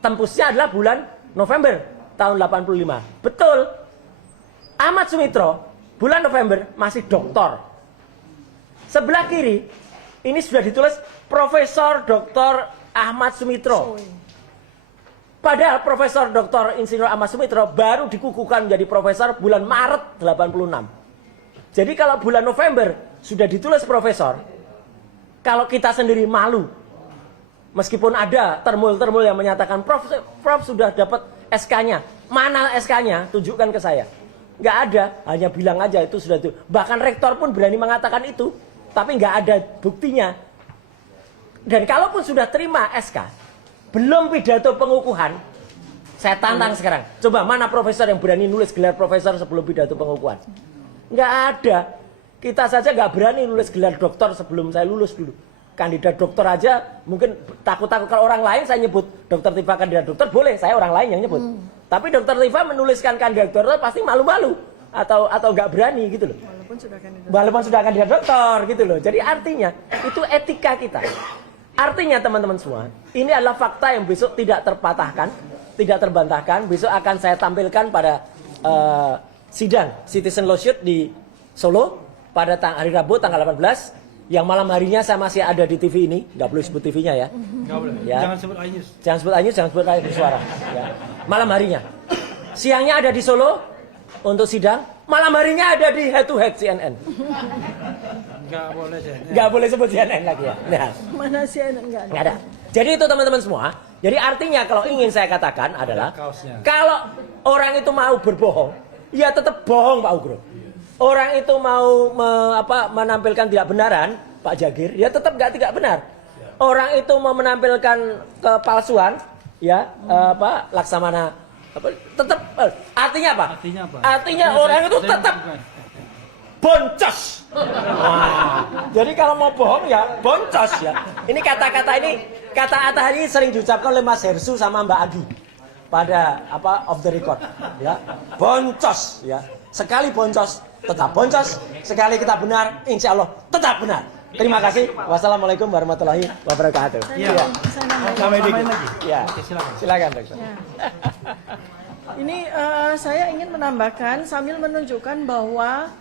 tembusnya adalah bulan November tahun 85. Betul. Ahmad Sumitro bulan November masih doktor. Sebelah kiri ini sudah ditulis Profesor Dr. Ahmad Sumitro. Padahal Profesor Dr. Insinyur Ahmad Sumitro baru dikukuhkan menjadi profesor bulan Maret 86. Jadi kalau bulan November sudah ditulis profesor, kalau kita sendiri malu. Meskipun ada termul-termul yang menyatakan Prof sudah dapat SK-nya. Mana SK-nya? Tunjukkan ke saya. Nggak ada, hanya bilang aja itu sudah itu. Bahkan rektor pun berani mengatakan itu, tapi nggak ada buktinya. Dan kalaupun sudah terima SK, belum pidato pengukuhan, saya tantang sekarang. Coba mana profesor yang berani nulis gelar profesor sebelum pidato pengukuhan? Nggak ada. Kita saja nggak berani nulis gelar doktor sebelum saya lulus dulu. Kandidat dokter aja mungkin takut-takut. Kalau orang lain saya nyebut Dr. Tifa kandidat dokter, boleh, saya orang lain yang nyebut. Tapi Dr. Tifa menuliskan kandidat dokter pasti malu-malu atau nggak berani gitu loh. Walaupun sudah kandidat dokter gitu loh. Jadi artinya itu etika kita. Artinya teman-teman semua, ini adalah fakta yang besok tidak terpatahkan, tidak terbantahkan. Besok akan saya tampilkan pada sidang Citizen Lawsuit di Solo pada hari Rabu tanggal 18. Yang malam harinya saya masih ada di TV ini, nggak perlu sebut TV-nya ya. Nggak boleh. Ya. Jangan sebut iNews. Jangan sebut iNews, jangan sebut Radio Suara. Ya. Malam harinya. Siangnya ada di Solo untuk sidang. Malam harinya ada di Head to Head CNN. Nggak boleh saya. Nggak boleh sebut CNN lagi ya. Nah, Mana sih enggak ada. nggak ada. Jadi itu teman-teman semua. Jadi artinya kalau ingin saya katakan adalah Kaosnya. kalau orang itu mau berbohong, ya tetap bohong Pak Ugro. Orang itu mau menampilkan tidak benaran, Pak Jagir, ya tetap tidak benar. Orang itu mau menampilkan kepalsuan, ya Laksamana, tetap artinya apa? Artinya apa? Artinya orang itu tetap boncos. Wah, Jadi kalau mau bohong ya boncos ya. Ini kata-kata ini sering diucapkan oleh Mas Hersu sama Mbak Agi pada off the record ya. Boncos ya. Sekali boncos tetap boncos, sekali kita benar insya Allah tetap benar. Terima kasih. Wassalamualaikum warahmatullahi wabarakatuh. Sampai lagi. Ya. Oke, silakan. Silakan dokter. Ya. Ini saya ingin menambahkan sambil menunjukkan bahwa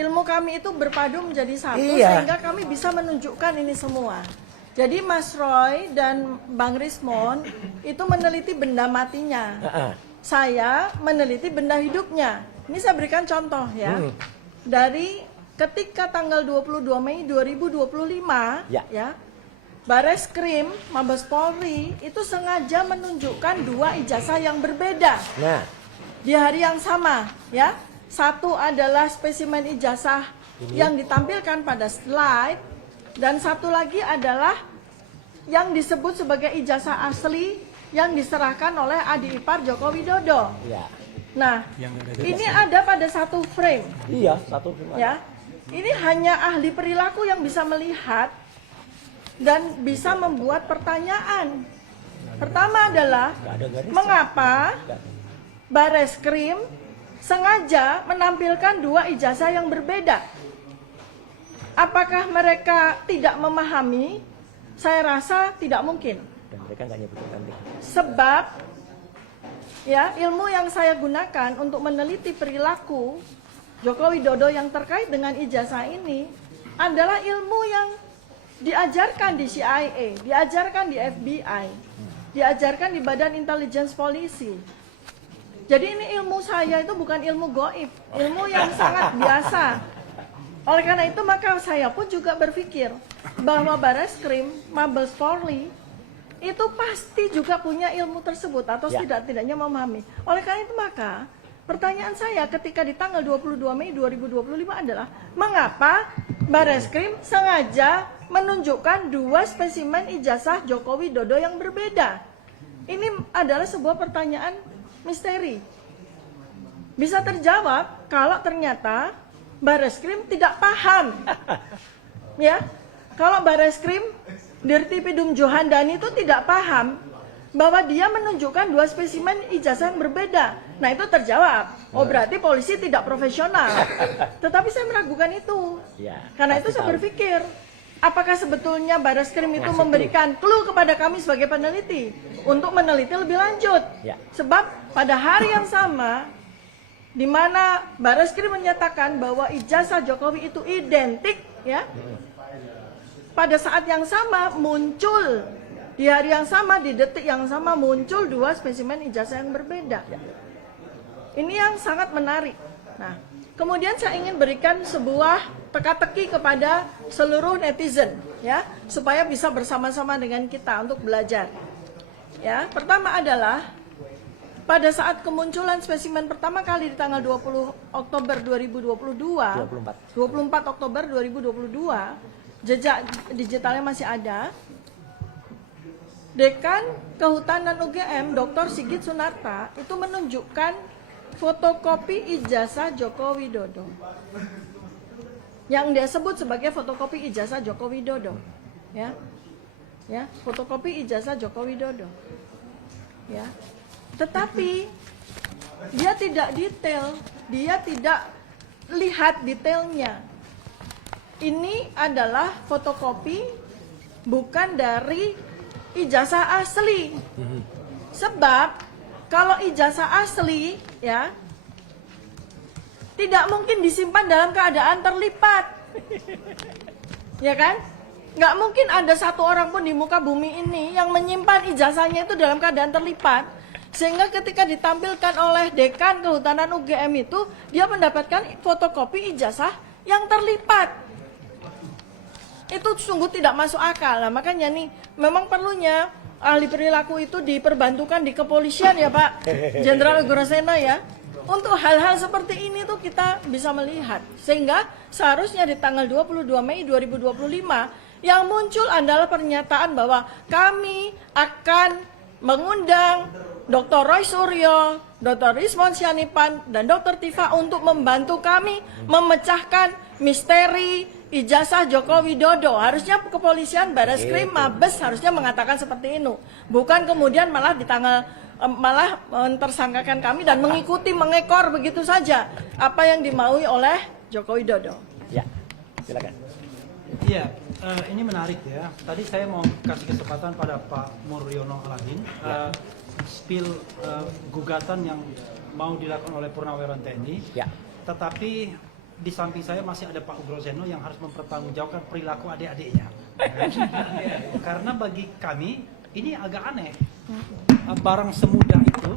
ilmu kami itu berpadu menjadi satu sehingga kami bisa menunjukkan ini semua. Jadi Mas Roy dan Bang Rismon itu meneliti benda matinya. Saya meneliti benda hidupnya. Ini saya berikan contoh ya. Dari ketika tanggal 22 Mei 2025 ya. Bareskrim Mabes Polri itu sengaja menunjukkan 2 ijazah yang berbeda. Nah, Di hari yang sama ya. Satu adalah spesimen ijazah yang ditampilkan pada slide dan satu lagi adalah yang disebut sebagai ijazah asli yang diserahkan oleh adik ipar Joko Widodo. ya. Nah, ini ada pada satu frame Iya, satu ya. Ini hanya ahli perilaku yang bisa melihat dan bisa membuat pertanyaan. Pertama adalah mengapa Bareskrim sengaja menampilkan 2 ijazah yang berbeda? Apakah mereka tidak memahami? Saya rasa tidak mungkin. Dan mereka nggak nyebut nanti. Sebab ya, ilmu yang saya gunakan untuk meneliti perilaku Joko Widodo yang terkait dengan ijazah ini adalah ilmu yang diajarkan di CIA, diajarkan di FBI, diajarkan di Badan Intelligence Polisi. Jadi ini ilmu saya itu bukan ilmu goib, ilmu yang sangat biasa. Oleh karena itu maka saya pun juga berpikir bahwa Bareskrim, Mabes Polri itu pasti juga punya ilmu tersebut atau tidak-tidaknya memahami. Oleh karena itu maka pertanyaan saya ketika di tanggal 22 Mei 2025 adalah mengapa Bareskrim sengaja menunjukkan 2 spesimen ijazah Joko Widodo yang berbeda? Ini adalah sebuah pertanyaan misteri. Bisa terjawab kalau ternyata Bareskrim tidak paham. Ya. Kalau Bareskrim Dirtipidum Johandani itu tidak paham bahwa dia menunjukkan 2 spesimen ijazah yang berbeda. Nah, itu terjawab. Oh, berarti polisi tidak profesional. Tetapi saya meragukan itu. Karena itu saya berpikir, apakah sebetulnya Bareskrim itu memberikan clue kepada kami sebagai peneliti untuk meneliti lebih lanjut? Sebab pada hari yang sama di mana Bareskrim menyatakan bahwa ijazah Jokowi itu identik ya. Pada saat yang sama muncul di hari yang sama, di detik yang sama muncul 2 spesimen ijazah yang berbeda. Ini yang sangat menarik. Nah, kemudian saya ingin berikan sebuah teka-teki kepada seluruh netizen, ya, supaya bisa bersama-sama dengan kita untuk belajar. Ya, pertama adalah pada saat kemunculan spesimen pertama kali di tanggal 20 Oktober 2022, 24 Oktober 2022, jejak digitalnya masih ada. Dekan Kehutanan UGM, Dr. Sigit Sunarta, itu menunjukkan fotokopi ijazah Joko Widodo. Yang dia sebut sebagai fotokopi ijazah Joko Widodo. Ya. Ya, fotokopi ijazah Joko Widodo. Ya. Tetapi dia tidak detail, dia tidak lihat detailnya. Ini adalah fotokopi bukan dari ijazah asli. Sebab kalau ijazah asli ya tidak mungkin disimpan dalam keadaan terlipat. Ya kan? Nggak mungkin ada satu orang pun di muka bumi ini yang menyimpan ijazahnya itu dalam keadaan terlipat. Sehingga ketika ditampilkan oleh Dekan Kehutanan UGM itu, dia mendapatkan fotokopi ijazah yang terlipat. Itu sungguh tidak masuk akal. Nah, makanya nih, memang perlunya ahli perilaku itu diperbantukan di kepolisian ya Pak Jenderal Grosena ya. Untuk hal-hal seperti ini tuh kita bisa melihat. Sehingga seharusnya di tanggal 22 Mei 2025 yang muncul adalah pernyataan bahwa kami akan mengundang Dr. Roy Suryo, Dr. Rismon Sianipan, dan Dr. Tifa untuk membantu kami memecahkan misteri ijazah Joko Widodo. Harusnya kepolisian, Bareskrim, Mabes harusnya mengatakan seperti itu. Bukan kemudian malah malah tersangkakan kami dan mengikuti, mengekor begitu saja apa yang dimaui oleh Joko Widodo. Ya, silakan. Iya, ini menarik ya. Tadi saya mau kasih kesempatan pada Pak Muryono Aladin spill gugatan yang mau dilakukan oleh Purnawirawan TNI. Ya. Tetapi di samping saya masih ada Pak Ugroseno yang harus mempertanggungjawabkan perilaku adik-adiknya. Karena bagi kami ini agak aneh. Barang semudah itu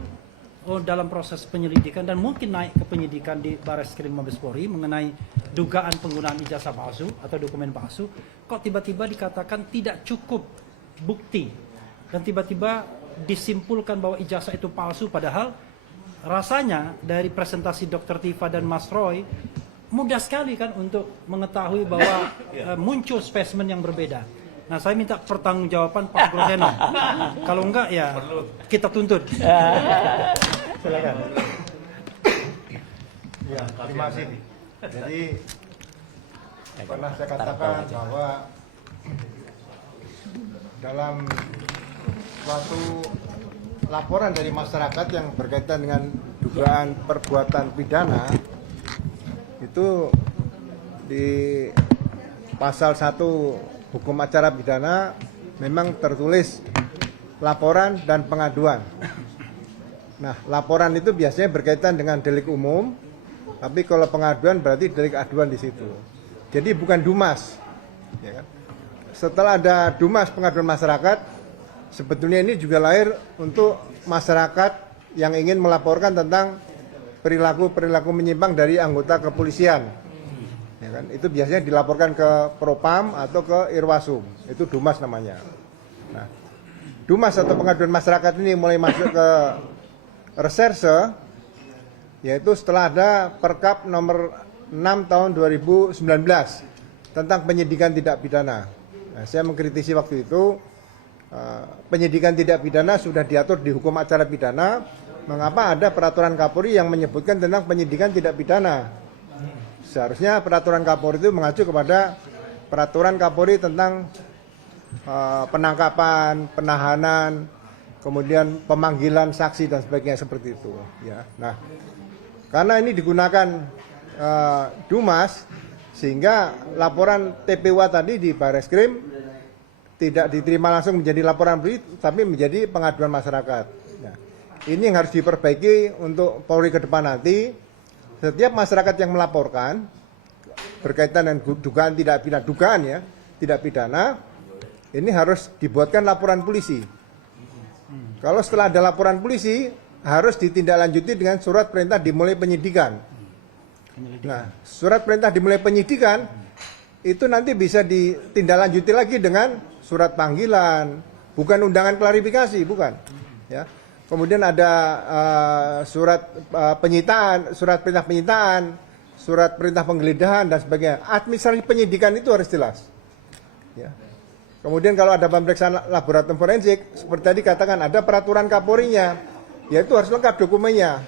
dalam proses penyelidikan dan mungkin naik ke penyidikan di Bareskrim Mabes Polri mengenai dugaan penggunaan ijazah palsu atau dokumen palsu, kok tiba-tiba dikatakan tidak cukup bukti dan tiba-tiba disimpulkan bahwa ijazah itu palsu, padahal rasanya dari presentasi Dr. Tifa dan Mas Roy mudah sekali kan untuk mengetahui bahwa muncul spesimen yang berbeda. Nah, saya minta pertanggungjawaban Pak Groseno. Kalau enggak ya kita tuntut. Silakan. Ya, terima kasih. Jadi pernah saya katakan bahwa dalam suatu laporan dari masyarakat yang berkaitan dengan dugaan perbuatan pidana itu di pasal 1 hukum acara pidana memang tertulis laporan dan pengaduan. Nah, laporan itu biasanya berkaitan dengan delik umum, tapi kalau pengaduan berarti delik aduan di situ. Jadi bukan Dumas. Ya kan? Setelah ada Dumas pengaduan masyarakat, sebetulnya ini juga lahir untuk masyarakat yang ingin melaporkan tentang perilaku menyimpang dari anggota kepolisian. Ya kan? Itu biasanya dilaporkan ke Propam atau ke Irwasum. Itu Dumas namanya. Nah, Dumas atau pengaduan masyarakat ini mulai masuk ke reserse, yaitu setelah ada Perkap nomor 6 tahun 2019 tentang penyidikan tidak pidana. Nah, saya mengkritisi waktu itu penyidikan tidak pidana sudah diatur di hukum acara pidana. Mengapa ada peraturan Kapolri yang menyebutkan tentang penyidikan tidak pidana? Seharusnya peraturan Kapolri itu mengacu kepada peraturan Kapolri tentang penangkapan, penahanan, kemudian pemanggilan saksi dan sebagainya seperti itu. Ya, nah, karena ini digunakan Dumas, sehingga laporan TPWA tadi di Bareskrim tidak diterima langsung menjadi laporan polisi, tapi menjadi pengaduan masyarakat. Nah, ini yang harus diperbaiki untuk Polri ke depan nanti. Setiap masyarakat yang melaporkan berkaitan dengan dugaan tidak pidana, tidak pidana, ini harus dibuatkan laporan polisi. Kalau setelah ada laporan polisi, harus ditindaklanjuti dengan surat perintah dimulai penyidikan. Nah, surat perintah dimulai penyidikan itu nanti bisa ditindaklanjuti lagi dengan surat panggilan, bukan undangan klarifikasi, bukan. Ya. Kemudian ada surat penyitaan, surat perintah penyitaan, surat perintah penggeledahan dan sebagainya. Administrasi penyidikan itu harus jelas. Ya. Kemudian kalau ada pemeriksaan laboratorium forensik, seperti tadi katakan ada peraturan Kapolri-nya, yaitu harus lengkap dokumennya.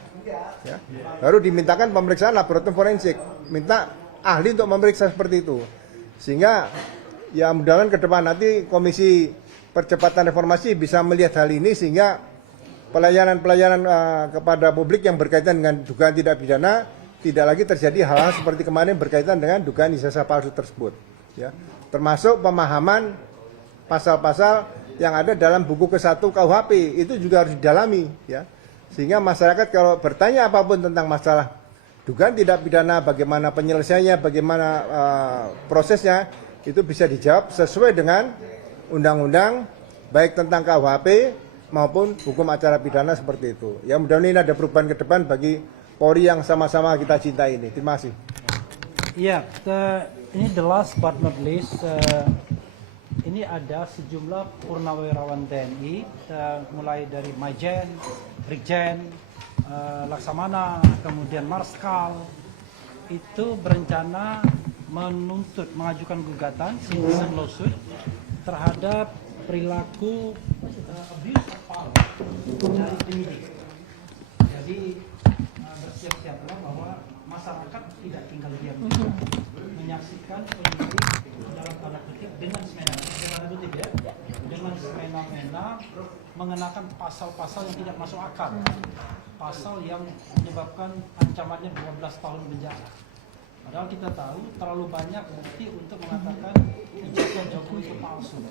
Ya. Baru dimintakan pemeriksaan laboratorium forensik, minta ahli untuk memeriksa seperti itu. Sehingga ya mudah-mudahan ke depan nanti Komisi Percepatan Reformasi bisa melihat hal ini sehingga pelayanan-pelayanan kepada publik yang berkaitan dengan dugaan tidak pidana tidak lagi terjadi hal-hal seperti kemarin berkaitan dengan dugaan ijazah palsu tersebut. Ya. Termasuk pemahaman pasal-pasal yang ada dalam buku ke-1 KUHP itu juga harus didalami, ya. Sehingga masyarakat kalau bertanya apapun tentang masalah dugaan tidak pidana, bagaimana penyelesaiannya, bagaimana prosesnya, itu bisa dijawab sesuai dengan undang-undang baik tentang KUHP maupun hukum acara pidana seperti itu. Ya, mudah-mudahan ini ada perubahan ke depan bagi Polri yang sama-sama kita cintai ini. Terima kasih. Iya, ini the last but not least, ini ada sejumlah purnawirawan TNI, mulai dari Majen, Brigjen, Laksamana, kemudian Marskal, itu berencana mengajukan gugatan citizen lawsuit terhadap perilaku abuse of power dari penyidik. Jadi bersiap-siaplah bahwa masyarakat tidak tinggal diam, menyaksikan penyidik dalam tanda kutip dengan semena-mena mengenakan pasal-pasal yang tidak masuk akal, pasal yang menyebabkan ancamannya 12 tahun penjara. Padahal kita tahu terlalu banyak bukti untuk mengatakan ijazah Jokowi itu palsu.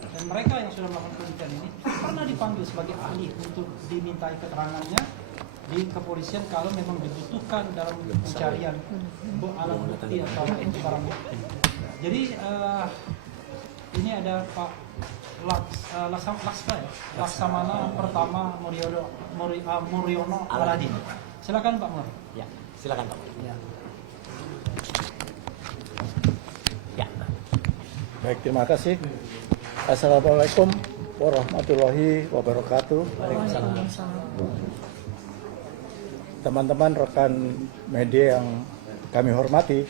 Dan mereka yang sudah melakukan penelitian ini pernah dipanggil sebagai ahli untuk dimintai keterangannya di kepolisian kalau memang dibutuhkan dalam pencarian alat bukti atau barang bukti. Jadi ini ada Pak Laksamana Pertama Muryono Aladin. Silakan Pak Mur. Ya, silakan Pak. Ya. Ya. Baik, terima kasih. Assalamualaikum warahmatullahi wabarakatuh. Teman-teman rekan media yang kami hormati,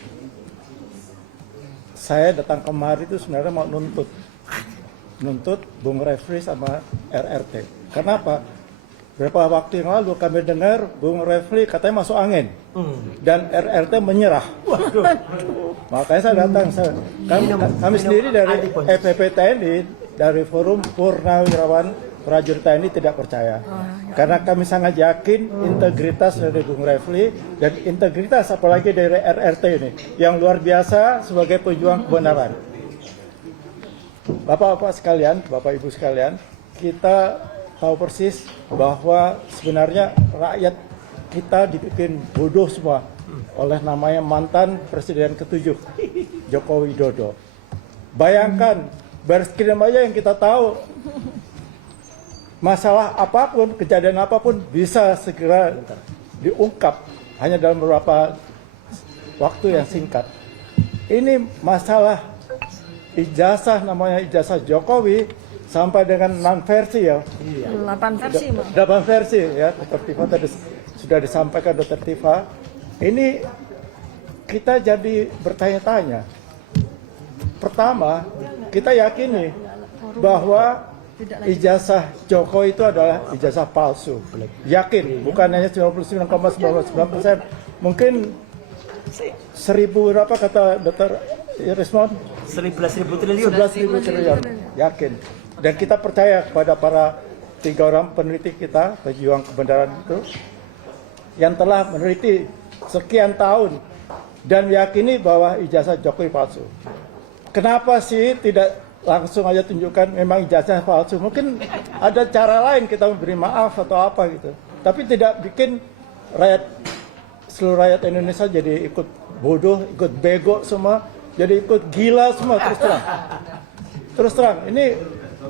saya datang kemari itu sebenarnya mau nuntut Bung Refli sama RRT. Kenapa? Beberapa waktu yang lalu kami dengar Bung Refli katanya masuk angin dan RRT menyerah. Makanya saya datang. Kami sendiri dari FPP TNI, dari Forum Purnawirawan Prajurit TNI tidak percaya. Karena kami sangat yakin integritas dari Bung Refli dan integritas apalagi dari RRT ini yang luar biasa sebagai pejuang kebenaran. Bapak-bapak sekalian, Bapak Ibu sekalian, kita tahu persis bahwa sebenarnya rakyat kita dibikin bodoh semua oleh namanya mantan Presiden ke-7 Joko Widodo. Bayangkan, Bareskrim aja yang kita tahu masalah apapun, kejadian apapun bisa segera diungkap hanya dalam beberapa waktu yang singkat. Ini masalah ijazah, namanya ijazah Jokowi sampai dengan 6 versi ya. 8 versi, Bang. 8 versi ya, Dr. Tifa tadi sudah disampaikan Dr. Tifa. Ini kita jadi bertanya-tanya. Pertama, kita yakini bahwa ijazah Jokowi itu adalah ijazah palsu. Yakin, bukan hanya 99,99%. Mungkin 1000 berapa kata Dr. Rismond? 11.000 triliun. 11.000 triliun, yakin. Dan kita percaya kepada para 3 orang peneliti kita, pejuang kebenaran itu, yang telah meneliti sekian tahun dan meyakini bahwa ijazah Jokowi palsu. Kenapa sih tidak langsung aja tunjukkan memang ijazah palsu? Mungkin ada cara lain kita memberi maaf atau apa gitu. Tapi tidak bikin seluruh rakyat Indonesia jadi ikut bodoh, ikut bego semua, jadi ikut gila semua terus terang. Terus terang, ini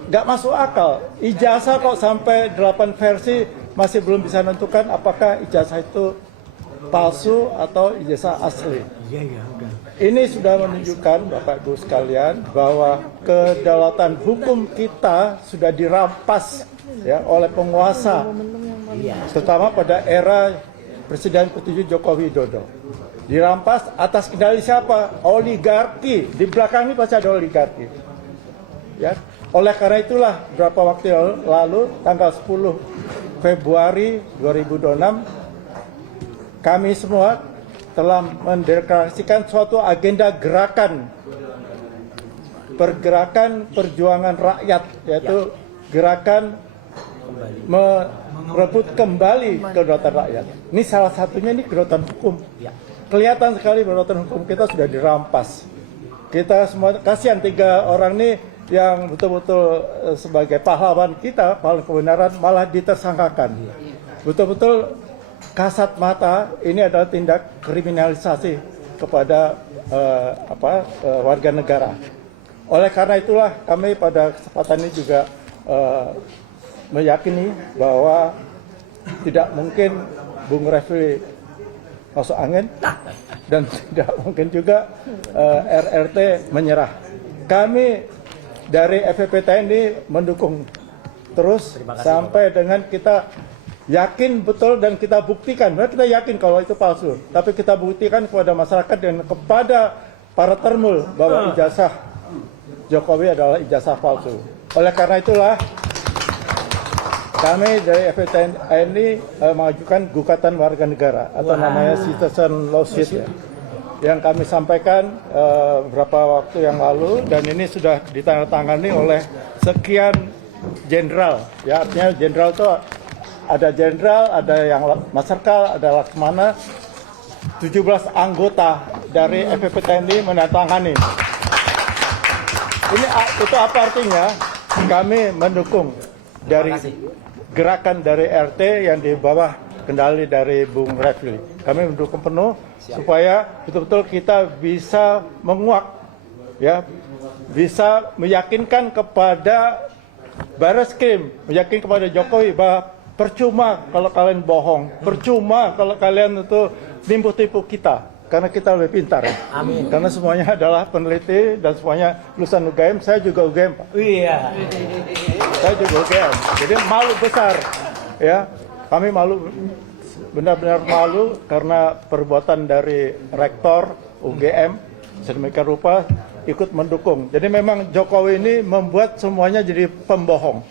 nggak masuk akal. Ijazah kok sampai 8 versi masih belum bisa menentukan apakah ijazah itu palsu atau ijazah asli. Ini sudah menunjukkan Bapak Ibu sekalian bahwa kedaulatan hukum kita sudah dirampas ya oleh penguasa, terutama pada era Presiden ke-7 Joko Widodo. Dirampas atas kendali siapa? Oligarki. Di belakang ini pasti ada oligarki. Ya. Oleh karena itulah beberapa waktu lalu tanggal 10 Februari 2026 kami semua telah mendeklarasikan suatu agenda pergerakan perjuangan rakyat, yaitu gerakan merebut kembali kedaulatan rakyat. Ini salah satunya ini kedaulatan hukum. Kelihatan sekali kedaulatan hukum kita sudah dirampas. Kita semua kasihan 3 orang ini yang betul-betul sebagai pahlawan kita, pahlawan kebenaran malah ditersangkakan. Betul-betul kasat mata, ini adalah tindak kriminalisasi kepada warga negara. Oleh karena itulah kami pada kesempatan ini juga meyakini bahwa tidak mungkin Bung Refli masuk angin dan tidak mungkin juga RRT menyerah. Kami dari FPP TNI mendukung terus sampai dengan kita yakin betul dan kita buktikan. Benar kita yakin kalau itu palsu, tapi kita buktikan kepada masyarakat dan kepada para termul bahwa ijazah Jokowi adalah ijazah palsu. Oleh karena itulah kami dari FPP TNI mengajukan gugatan warga negara atau namanya citizen lawsuit ya. yang kami sampaikan beberapa waktu yang lalu, dan ini sudah ditandatangani oleh sekian jenderal. Ya, artinya jenderal itu ada jenderal, ada yang marsikal, ada laksamana. 17 anggota dari FPP TNI menandatangani. Itu apa artinya? Kami mendukung dari gerakan dari RT yang di bawah kendali dari Bung Refli. Kami mendukung penuh supaya betul-betul kita bisa menguak, ya, bisa meyakinkan kepada Barreskrim, meyakinkan kepada Jokowi bahwa percuma kalau kalian bohong, percuma kalau kalian itu tipu-tipu kita, karena kita lebih pintar. Amin. Karena semuanya adalah peneliti dan semuanya lulusan UGM. Saya juga UGM, Pak. Iya. Saya juga UGM. Jadi malu besar, ya. Kami malu, benar-benar malu karena perbuatan dari rektor UGM sedemikian rupa ikut mendukung. Jadi memang Jokowi ini membuat semuanya jadi pembohong.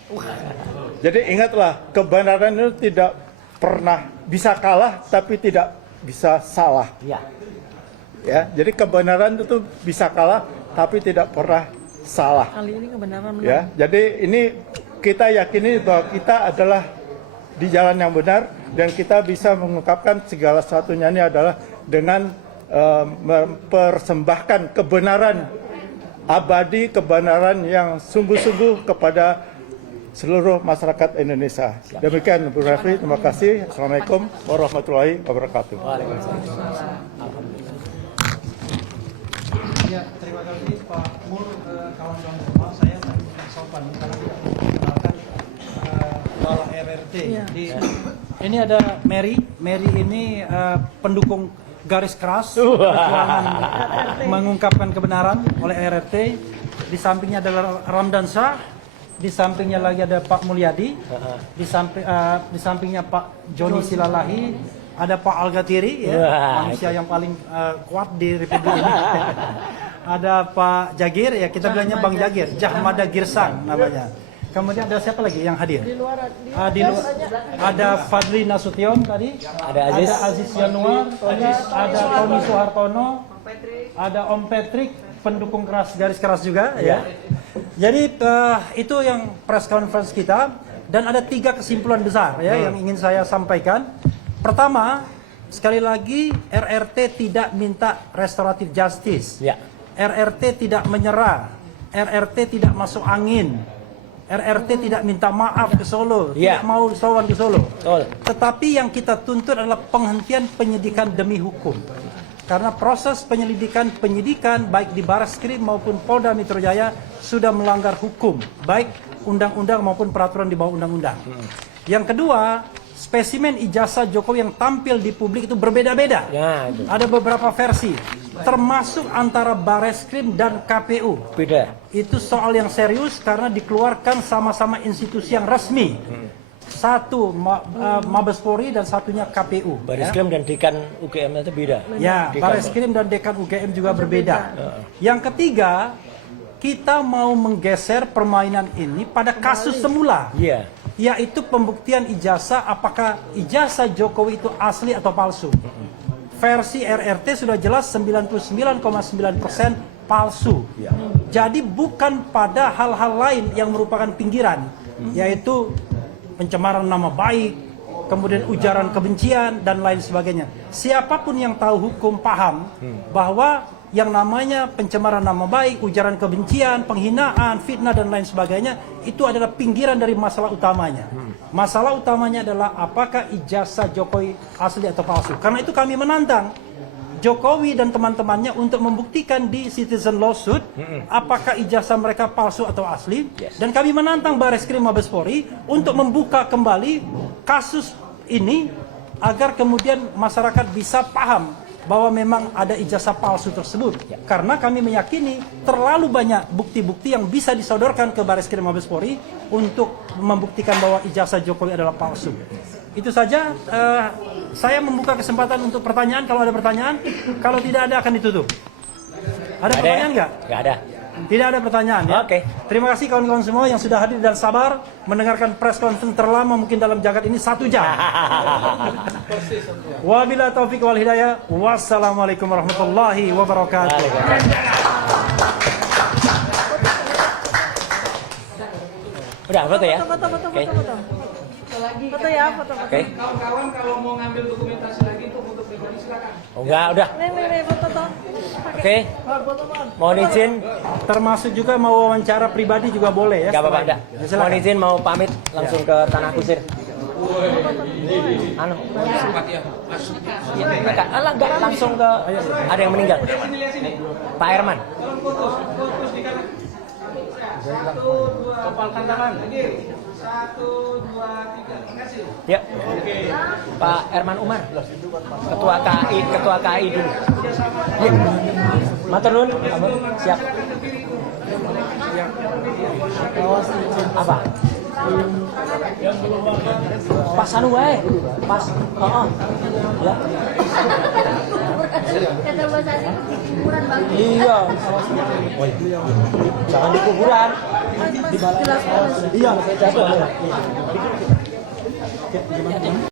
Jadi ingatlah, kebenaran itu tidak pernah bisa kalah, tapi tidak bisa salah. Ya. Ya, jadi kebenaran itu bisa kalah, tapi tidak pernah salah. Kali ini kebenaran menang. Ya, jadi ini kita yakini bahwa kita adalah di jalan yang benar, dan kita bisa mengungkapkan segala sesuatunya ini adalah dengan mempersembahkan kebenaran abadi, kebenaran yang sungguh-sungguh kepada seluruh masyarakat Indonesia. Demikian Bu Refli, terima kasih. Assalamualaikum warahmatullahi wabarakatuh. Ya, terima kasih Pak Mul, kawan-kawan semua. Saya tadi bukan sopan karena tidak memperkenalkan Kepala RRT. Iya. Ini ada Mary. Mary ini pendukung garis keras perjuangan mengungkapkan kebenaran oleh RRT. Di sampingnya adalah Ramdan Shah. Di sampingnya lagi ada Pak Mulyadi, di sampingnya Pak Joni Silalahi, ada Pak Al-Ghatiri, ya, manusia yang paling kuat di Republik ini. Ada Pak Jagir, ya kita bilangnya Bang Jagir, Jahmada Girsang namanya. Kemudian ada siapa lagi yang hadir? Di luar Ada Fadli Nasution tadi, Ada Aziz Yanuar, ada Tony Soehartono, ada Om Patrick, pendukung keras garis keras juga, ya. Jadi itu yang press conference kita, dan ada 3 kesimpulan besar ya yang ingin saya sampaikan. Pertama, sekali lagi RRT tidak minta restoratif justice. Ya. RRT tidak menyerah. RRT tidak masuk angin. RRT tidak minta maaf ke Solo, Ya. tidak mau sowan ke Solo. Betul. Tetapi yang kita tuntut adalah penghentian penyidikan demi hukum. Karena proses penyidikan baik di Barreskrim maupun Polda Metro Jaya sudah melanggar hukum, baik undang-undang maupun peraturan di bawah undang-undang. Yang kedua, spesimen ijazah Jokowi yang tampil di publik itu berbeda-beda. Ya, itu. Ada beberapa versi, termasuk antara Barreskrim dan KPU. Beda. Itu soal yang serius karena dikeluarkan sama-sama institusi yang resmi. Satu Mabes Polri dan satunya KPU. Barreskrim dan Dekan UGM itu beda. Ya, Dekan. Barreskrim dan Dekan UGM juga berbeda. Yang ketiga, kita mau menggeser permainan ini pada kasus semula, Iya. yaitu pembuktian ijazah, apakah ijazah Jokowi itu asli atau palsu. Versi RRT sudah jelas 99,9% palsu. Jadi bukan pada hal-hal lain yang merupakan pinggiran, yaitu pencemaran nama baik, kemudian ujaran kebencian, dan lain sebagainya. Siapapun yang tahu hukum paham bahwa yang namanya pencemaran nama baik, ujaran kebencian, penghinaan, fitnah, dan lain sebagainya, itu adalah pinggiran dari masalah utamanya. Masalah utamanya adalah apakah ijazah Jokowi asli atau palsu. Karena itu kami menantang Jokowi dan teman-temannya untuk membuktikan di citizen lawsuit apakah ijazah mereka palsu atau asli. Dan kami menantang Barreskrim Mabes Polri untuk membuka kembali kasus ini agar kemudian masyarakat bisa paham bahwa memang ada ijazah palsu tersebut. Karena kami meyakini terlalu banyak bukti-bukti yang bisa disodorkan ke Barreskrim Mabes Polri untuk membuktikan bahwa ijazah Jokowi adalah palsu. Itu saja. Saya membuka kesempatan untuk pertanyaan. Kalau ada pertanyaan, kalau tidak ada akan ditutup. Ada pertanyaan nggak? Nggak ada. Tidak ada pertanyaan ya. Oke. Terima kasih kawan-kawan semua yang sudah hadir dan sabar mendengarkan press conference terlama mungkin dalam jagat ini 1 jam. Wabillahi taufik wal hidayah. Wassalamualaikum warahmatullahi wabarakatuh. Udah foto ya. Foto. Oke. Foto ya, foto. Oke. Kawan-kawan kalau mau ngambil dokumentasi lagi itu foto pribadi silakan. Oh, enggak, udah. Nih, foto toh. Oke. Mohon izin. Termasuk juga mau wawancara pribadi juga boleh ya. Enggak apa-apa, setelah enggak. ini. Ya, silakan. Mohon izin mau pamit langsung ke Tanah Kusir. Anu. Alah, enggak langsung ke ada yang meninggal. Pak Herman. Kepalkan tangan. 1, 2, 3. Kasih. Ya. Pak Herman Umar. Ketua KAI dulu. Ya. Matur nuwun. Siap. Apa? Pas anu wae. Pas. Heeh. Ya. Iya. Jangan di kuburan. Di balai. Iya,